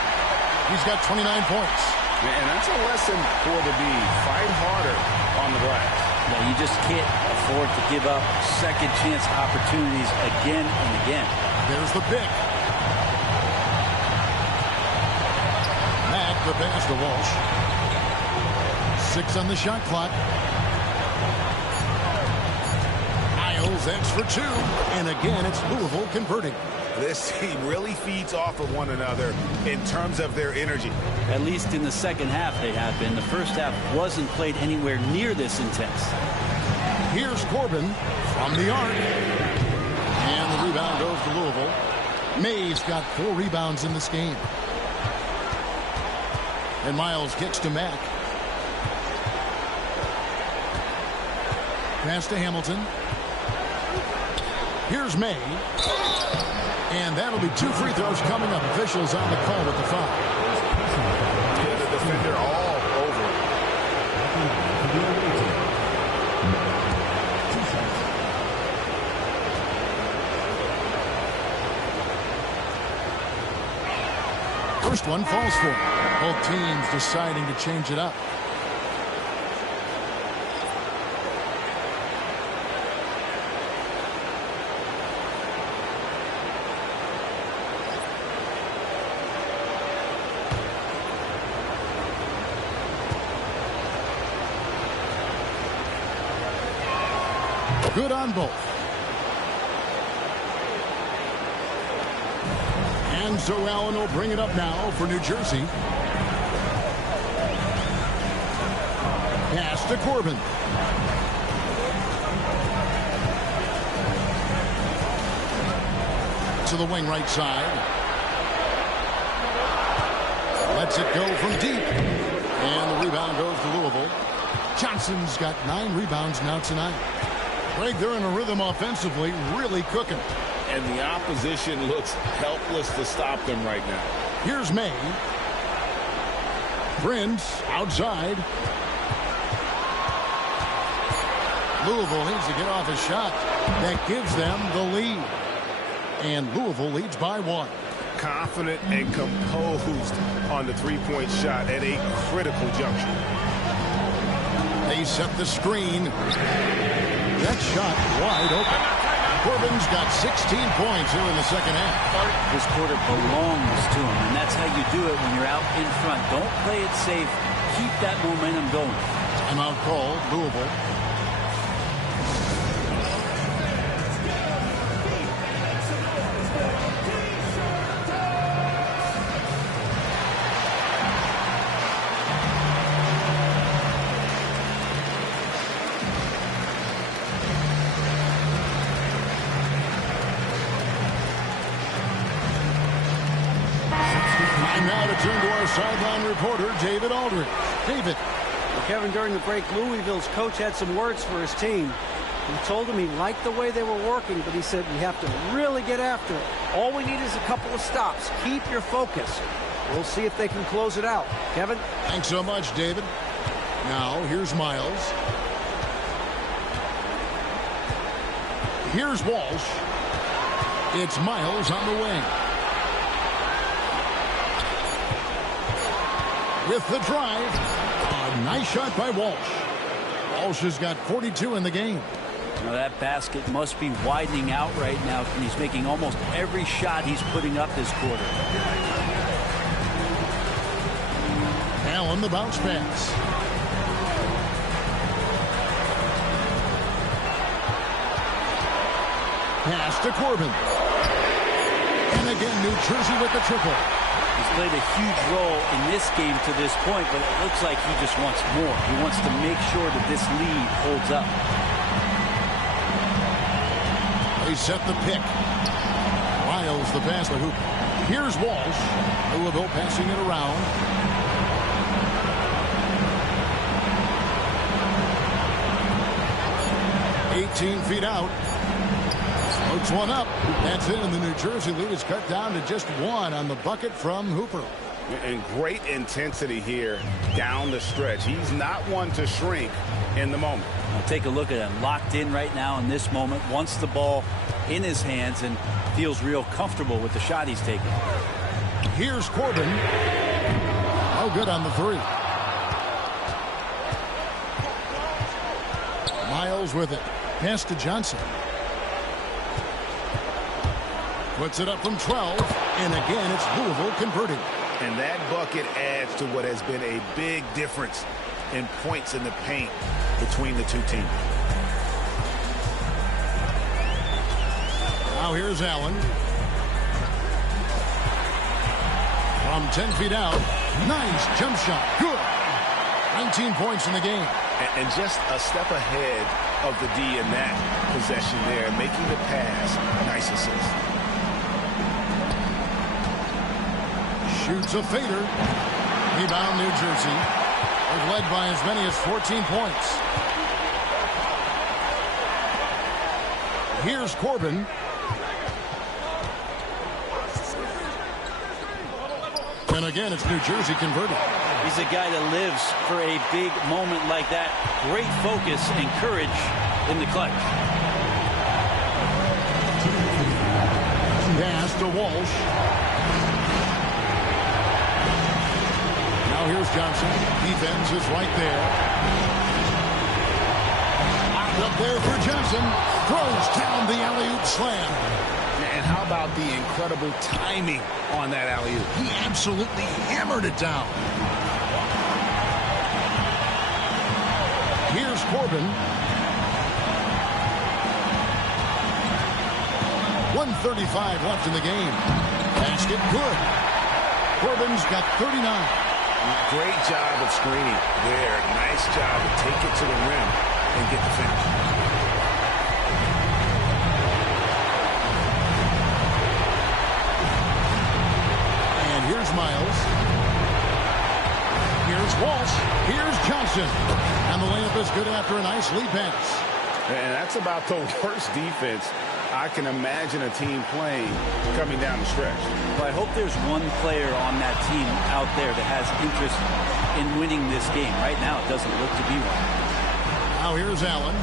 He's got 29 points. And that's a lesson for the D. Fight harder on the glass. Yeah, you just can't afford to give up second chance opportunities again and again. There's the pick. Mack the pass to Walsh. 6 on the shot clock. Presents for two. And again, it's Louisville converting. This team really feeds off of one another in terms of their energy. At least in the second half they have been. The first half wasn't played anywhere near this intense. Here's Corbin from the arc. And the rebound goes to Louisville. May's got 4 rebounds in this game. And Miles kicks to Mack. Pass to Hamilton. Here's May. And that'll be 2 free throws coming up. Officials on the call with the foul. Yeah, the defender all over. First one falls for it. Both teams deciding to change it up. Good on both. And so Allen will bring it up now for New Jersey. Pass to Corbin. To the wing right side. Lets it go from deep. And the rebound goes to Louisville. Johnson's got 9 rebounds now tonight. Greg, they're in a rhythm offensively, really cooking. And the opposition looks helpless to stop them right now. Here's May. Prince outside. Louisville needs to get off a shot. That gives them the lead. And Louisville leads by 1. Confident and composed on the three-point shot at a critical juncture. They set the screen. That shot wide open. Corbin's got 16 points here in the second half. This quarter belongs to him, and that's how you do it when you're out in front. Don't play it safe. Keep that momentum going. Timeout called, Louisville. Turn to our sideline reporter, David Aldridge. David. Well, Kevin, during the break, Louisville's coach had some words for his team. He told them he liked the way they were working, but he said we have to really get after it. All we need is a couple of stops. Keep your focus. We'll see if they can close it out. Kevin? Thanks so much, David. Now, here's Miles. Here's Walsh. It's Miles on the wing. With the drive, a nice shot by Walsh. Walsh has got 42 in the game. Now that basket must be widening out right now, and he's making almost every shot he's putting up this quarter. Allen, the bounce pass. Pass to Corbin. And again, New Jersey with the triple. He's played a huge role in this game to this point, but it looks like he just wants more. He wants to make sure that this lead holds up. They set the pick. Miles the pass to Hoop. Here's Walsh. Louisville passing it around. $18 feet out. Floats one up. That's it, and the New Jersey lead is cut down to just 1 on the bucket from Hooper. And great intensity here down the stretch. He's not one to shrink in the moment. Now take a look at him. Locked in right now in this moment. Wants the ball in his hands and feels real comfortable with the shot he's taking. Here's Corbin. Oh, good on the 3. Miles with it. Pass to Johnson. Puts it up from 12. And again, it's Louisville converting. And that bucket adds to what has been a big difference in points in the paint between the two teams. Now here's Allen. From 10 feet out. Nice jump shot. Good. 19 points in the game. And just a step ahead of the D in that possession there, making the pass. Nice assist. Shoots a fader. Rebound, New Jersey. They've led by as many as 14 points. Here's Corbin. And again, it's New Jersey converted. He's a guy that lives for a big moment like that. Great focus and courage in the clutch. Pass to Walsh. Now here's Johnson. Defense is right there. Up there for Johnson. Throws down the alley-oop slam. And how about the incredible timing on that alley-oop? He absolutely hammered it down. Here's Corbin. 1:35 left in the game. Basket good. Corbin's got 39. Great job of screening there. Nice job to take it to the rim and get the finish. And here's Miles. Here's Walsh. Here's Johnson. And the layup is good after a nice lead pass. And that's about the worst defense I can imagine a team playing coming down the stretch. Well, I hope there's one player on that team out there that has interest in winning this game. Right now, it doesn't look to be one. Now here's Allen.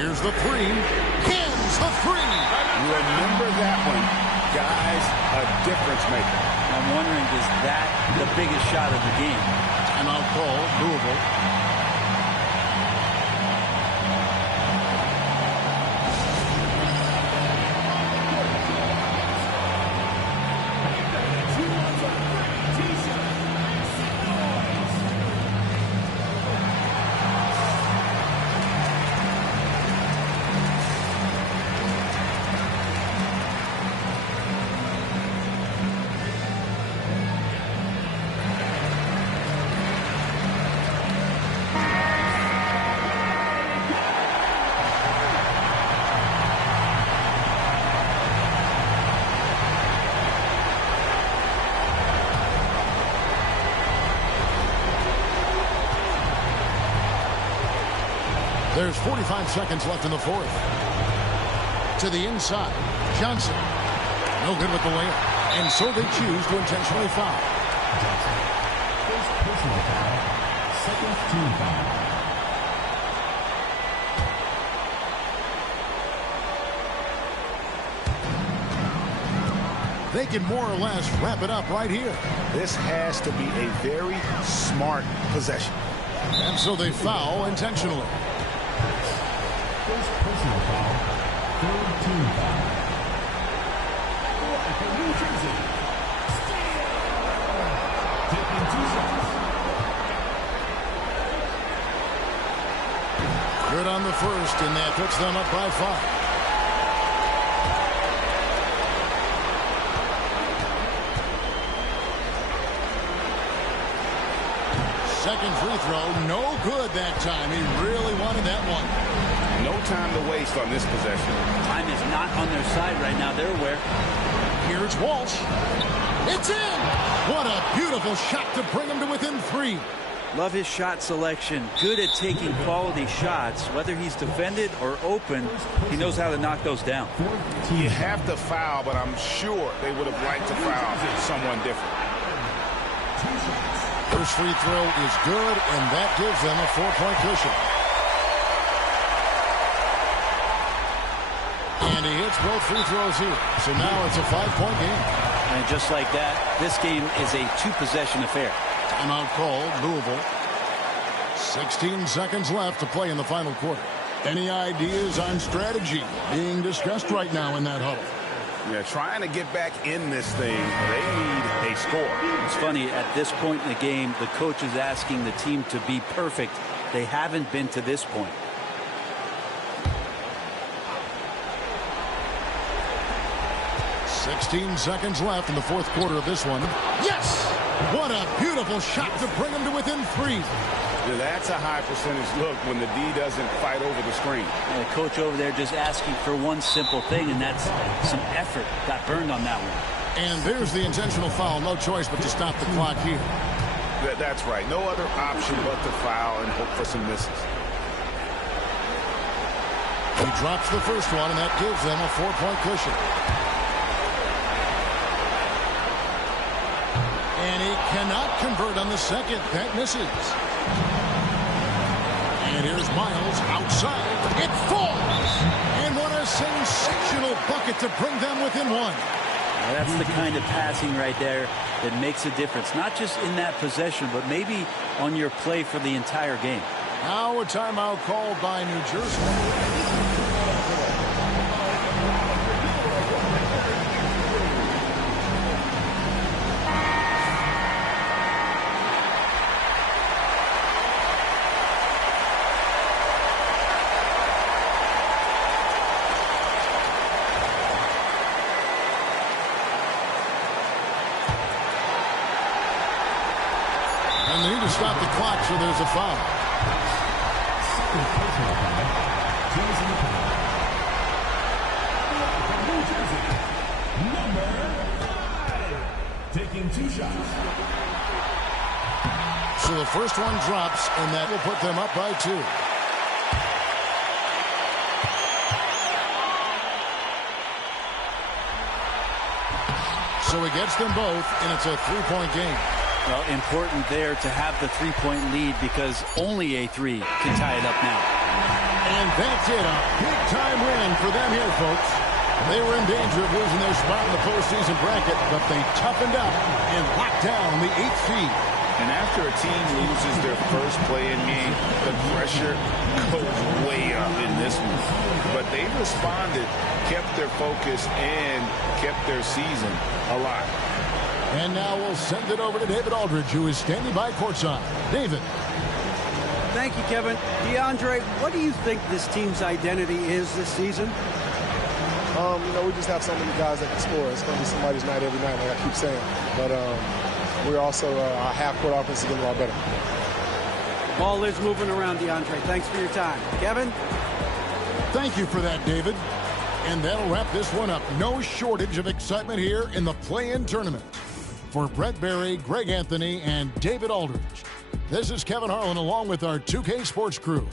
Here's the three. Hands the three. Remember that one. Guys, a difference maker. I'm wondering, is that the biggest shot of the game? And I'll call Louisville. There's 45 seconds left in the fourth. To the inside. Johnson. No good with the layup. And so they choose to intentionally foul. First personal foul. Second team foul. They can more or less wrap it up right here. This has to be a very smart possession. And so they foul intentionally. First personal foul. Third team foul. For New Jersey. Taking 2 shots. Good on the first, and that puts them up by 5. Second free throw, no good that time. He really wanted that one. No time to waste on this possession. Time is not on their side right now. They're aware. Here's Walsh. It's in! What a beautiful shot to bring him to within 3. Love his shot selection. Good at taking quality shots. Whether he's defended or open, he knows how to knock those down. You have to foul, but I'm sure they would have liked to foul someone different. First free throw is good, and that gives them a 4-point cushion. And he hits both free throws here. So now it's a 5-point game. And just like that, this game is a 2-possession affair. Timeout called, Louisville. 16 seconds left to play in the final quarter. Any ideas on strategy being discussed right now in that huddle? Yeah, trying to get back in this thing. They need a score. It's funny, at this point in the game, the coach is asking the team to be perfect. They haven't been to this point. "16 seconds left in the fourth quarter of this one. Yes! What a beautiful shot to bring him to within 3. Yeah, that's a high percentage look when the D doesn't fight over the screen. And the coach over there just asking for one simple thing, and that's some effort. Got burned on that one. And there's the intentional foul. No choice but to stop the clock here. That's right. No other option but to foul and hope for some misses. He drops the first one, and that gives them a 4-point cushion. And he cannot convert on the second. That misses. And here's Miles outside. It falls. And what a sensational bucket to bring them within 1. Now that's the kind of passing right there that makes a difference. Not just in that possession, but maybe on your play for the entire game. Now a timeout called by New Jersey. And they need to stop the clock, so there's a foul. Number 5, taking 2 shots. So the first one drops, and that will put them up by 2. So he gets them both, and it's a 3-point game. Well, important there to have the 3-point lead because only a 3 can tie it up now. And that's it, a big-time win for them here, folks. They were in danger of losing their spot in the postseason bracket, but they toughened up and locked down the 8th seed. And after a team loses their first play-in game, the pressure goes way up in this one. But they responded, kept their focus, and kept their season alive. And now we'll send it over to David Aldridge, who is standing by courtside. David. Thank you, Kevin. DeAndre, what do you think this team's identity is this season? We just have so many guys that can score. It's going to be somebody's night every night, like I keep saying. But we're also, our half-court offense is getting a lot better. Ball is moving around, DeAndre. Thanks for your time. Kevin? Thank you for that, David. And that'll wrap this one up. No shortage of excitement here in the play-in tournament. For Brett Berry, Greg Anthony, and David Aldridge, this is Kevin Harlan along with our 2K Sports crew.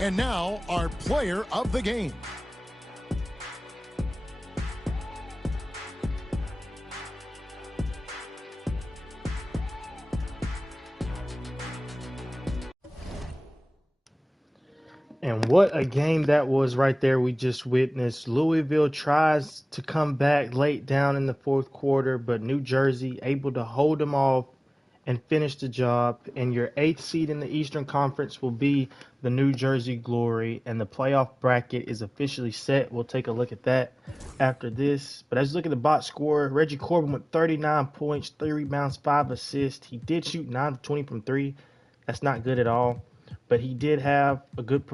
And now, our player of the game. And what a game that was right there we just witnessed. Louisville tries to come back late down in the fourth quarter, but New Jersey able to hold them off and finish the job. And your 8th seed in the Eastern Conference will be the New Jersey Glory, and the playoff bracket is officially set. We'll take a look at that after this. But as you look at the box score, Reggie Corbin with 39 points, 3 rebounds, 5 assists. He did shoot 9 of 20 from 3. That's not good at all. But he did have a good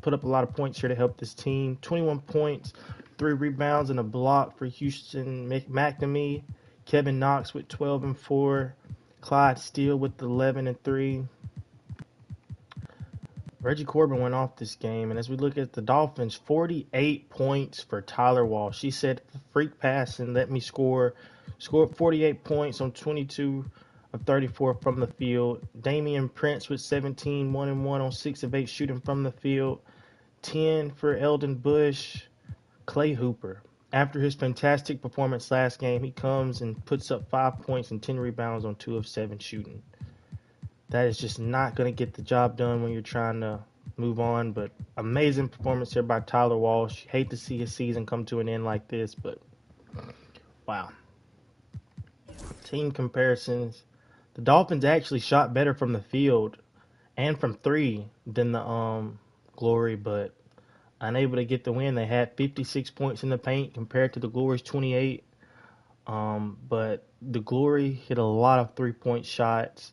put up a lot of points here to help this team. 21 points, 3 rebounds, and a block for Houston McNamee. Kevin Knox with 12 and 4. Clyde Steele with 11 and 3. Reggie Corbin went off this game. And as we look at the Dolphins, 48 points for Tyler Walsh. He said, freak pass and let me score. Scored 48 points on 22 of 34 from the field. Damian Prince with 17, 1 and 1 on 6 of 8 shooting from the field. 10 for Eldon Bush. Clay Hooper, after his fantastic performance last game, he comes and puts up 5 points and 10 rebounds on 2 of 7 shooting. That is just not going to get the job done when you're trying to move on, but amazing performance here by Tyler Walsh. Hate to see his season come to an end like this, but wow. Team comparisons. The Dolphins actually shot better from the field and from 3 than the Glory, but unable to get the win. They had 56 points in the paint compared to the Glory's 28. But the Glory hit a lot of three-point shots.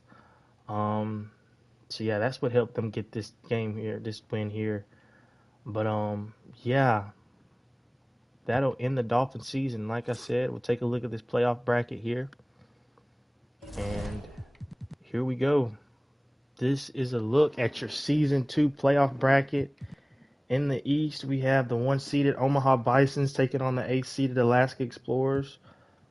So yeah, that's what helped them get this game here, this win here. But yeah, that'll end the Dolphins season. Like I said, we'll take a look at this playoff bracket here. And here we go. This is a look at your Season 2 playoff bracket. In the East, we have the 1-seeded Omaha Bisons taking on the 8-seeded Alaska Explorers.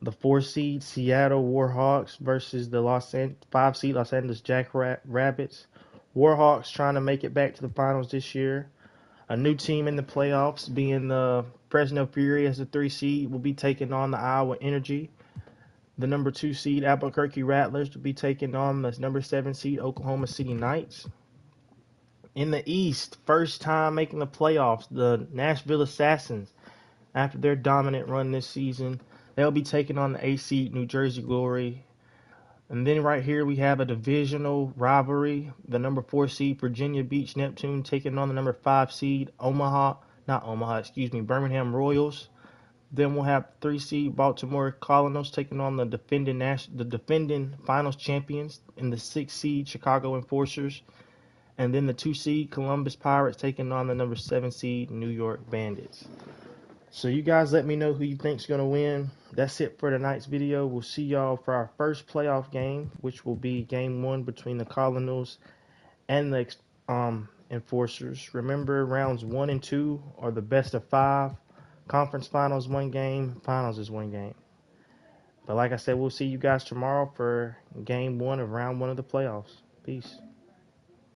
The 4-seed Seattle Warhawks versus the 5-seed Los Angeles Jackrabbits. Warhawks trying to make it back to the finals this year. A new team in the playoffs, being the Fresno Fury as the 3-seed, will be taking on the Iowa Energy. The number 2 seed Albuquerque Rattlers will be taking on the number 7 seed Oklahoma City Knights. In the East, first time making the playoffs, the Nashville Assassins, after their dominant run this season, they'll be taking on the 8 seed New Jersey Glory. And then right here we have a divisional rivalry. The number 4 seed Virginia Beach Neptune taking on the number 5 seed Birmingham Royals. Then we'll have 3 seed Baltimore Colonels taking on the defending finals champions in the 6 seed Chicago Enforcers. And then the 2 seed Columbus Pirates taking on the number 7 seed New York Bandits. So you guys let me know who you think's going to win. That's it for tonight's video. We'll see y'all for our first playoff game, which will be game 1 between the Colonels and the Enforcers. Remember, rounds 1 and 2 are the best of 5. Conference finals 1 game, finals is 1 game. But like I said, we'll see you guys tomorrow for game 1 of round 1 of the playoffs. Peace.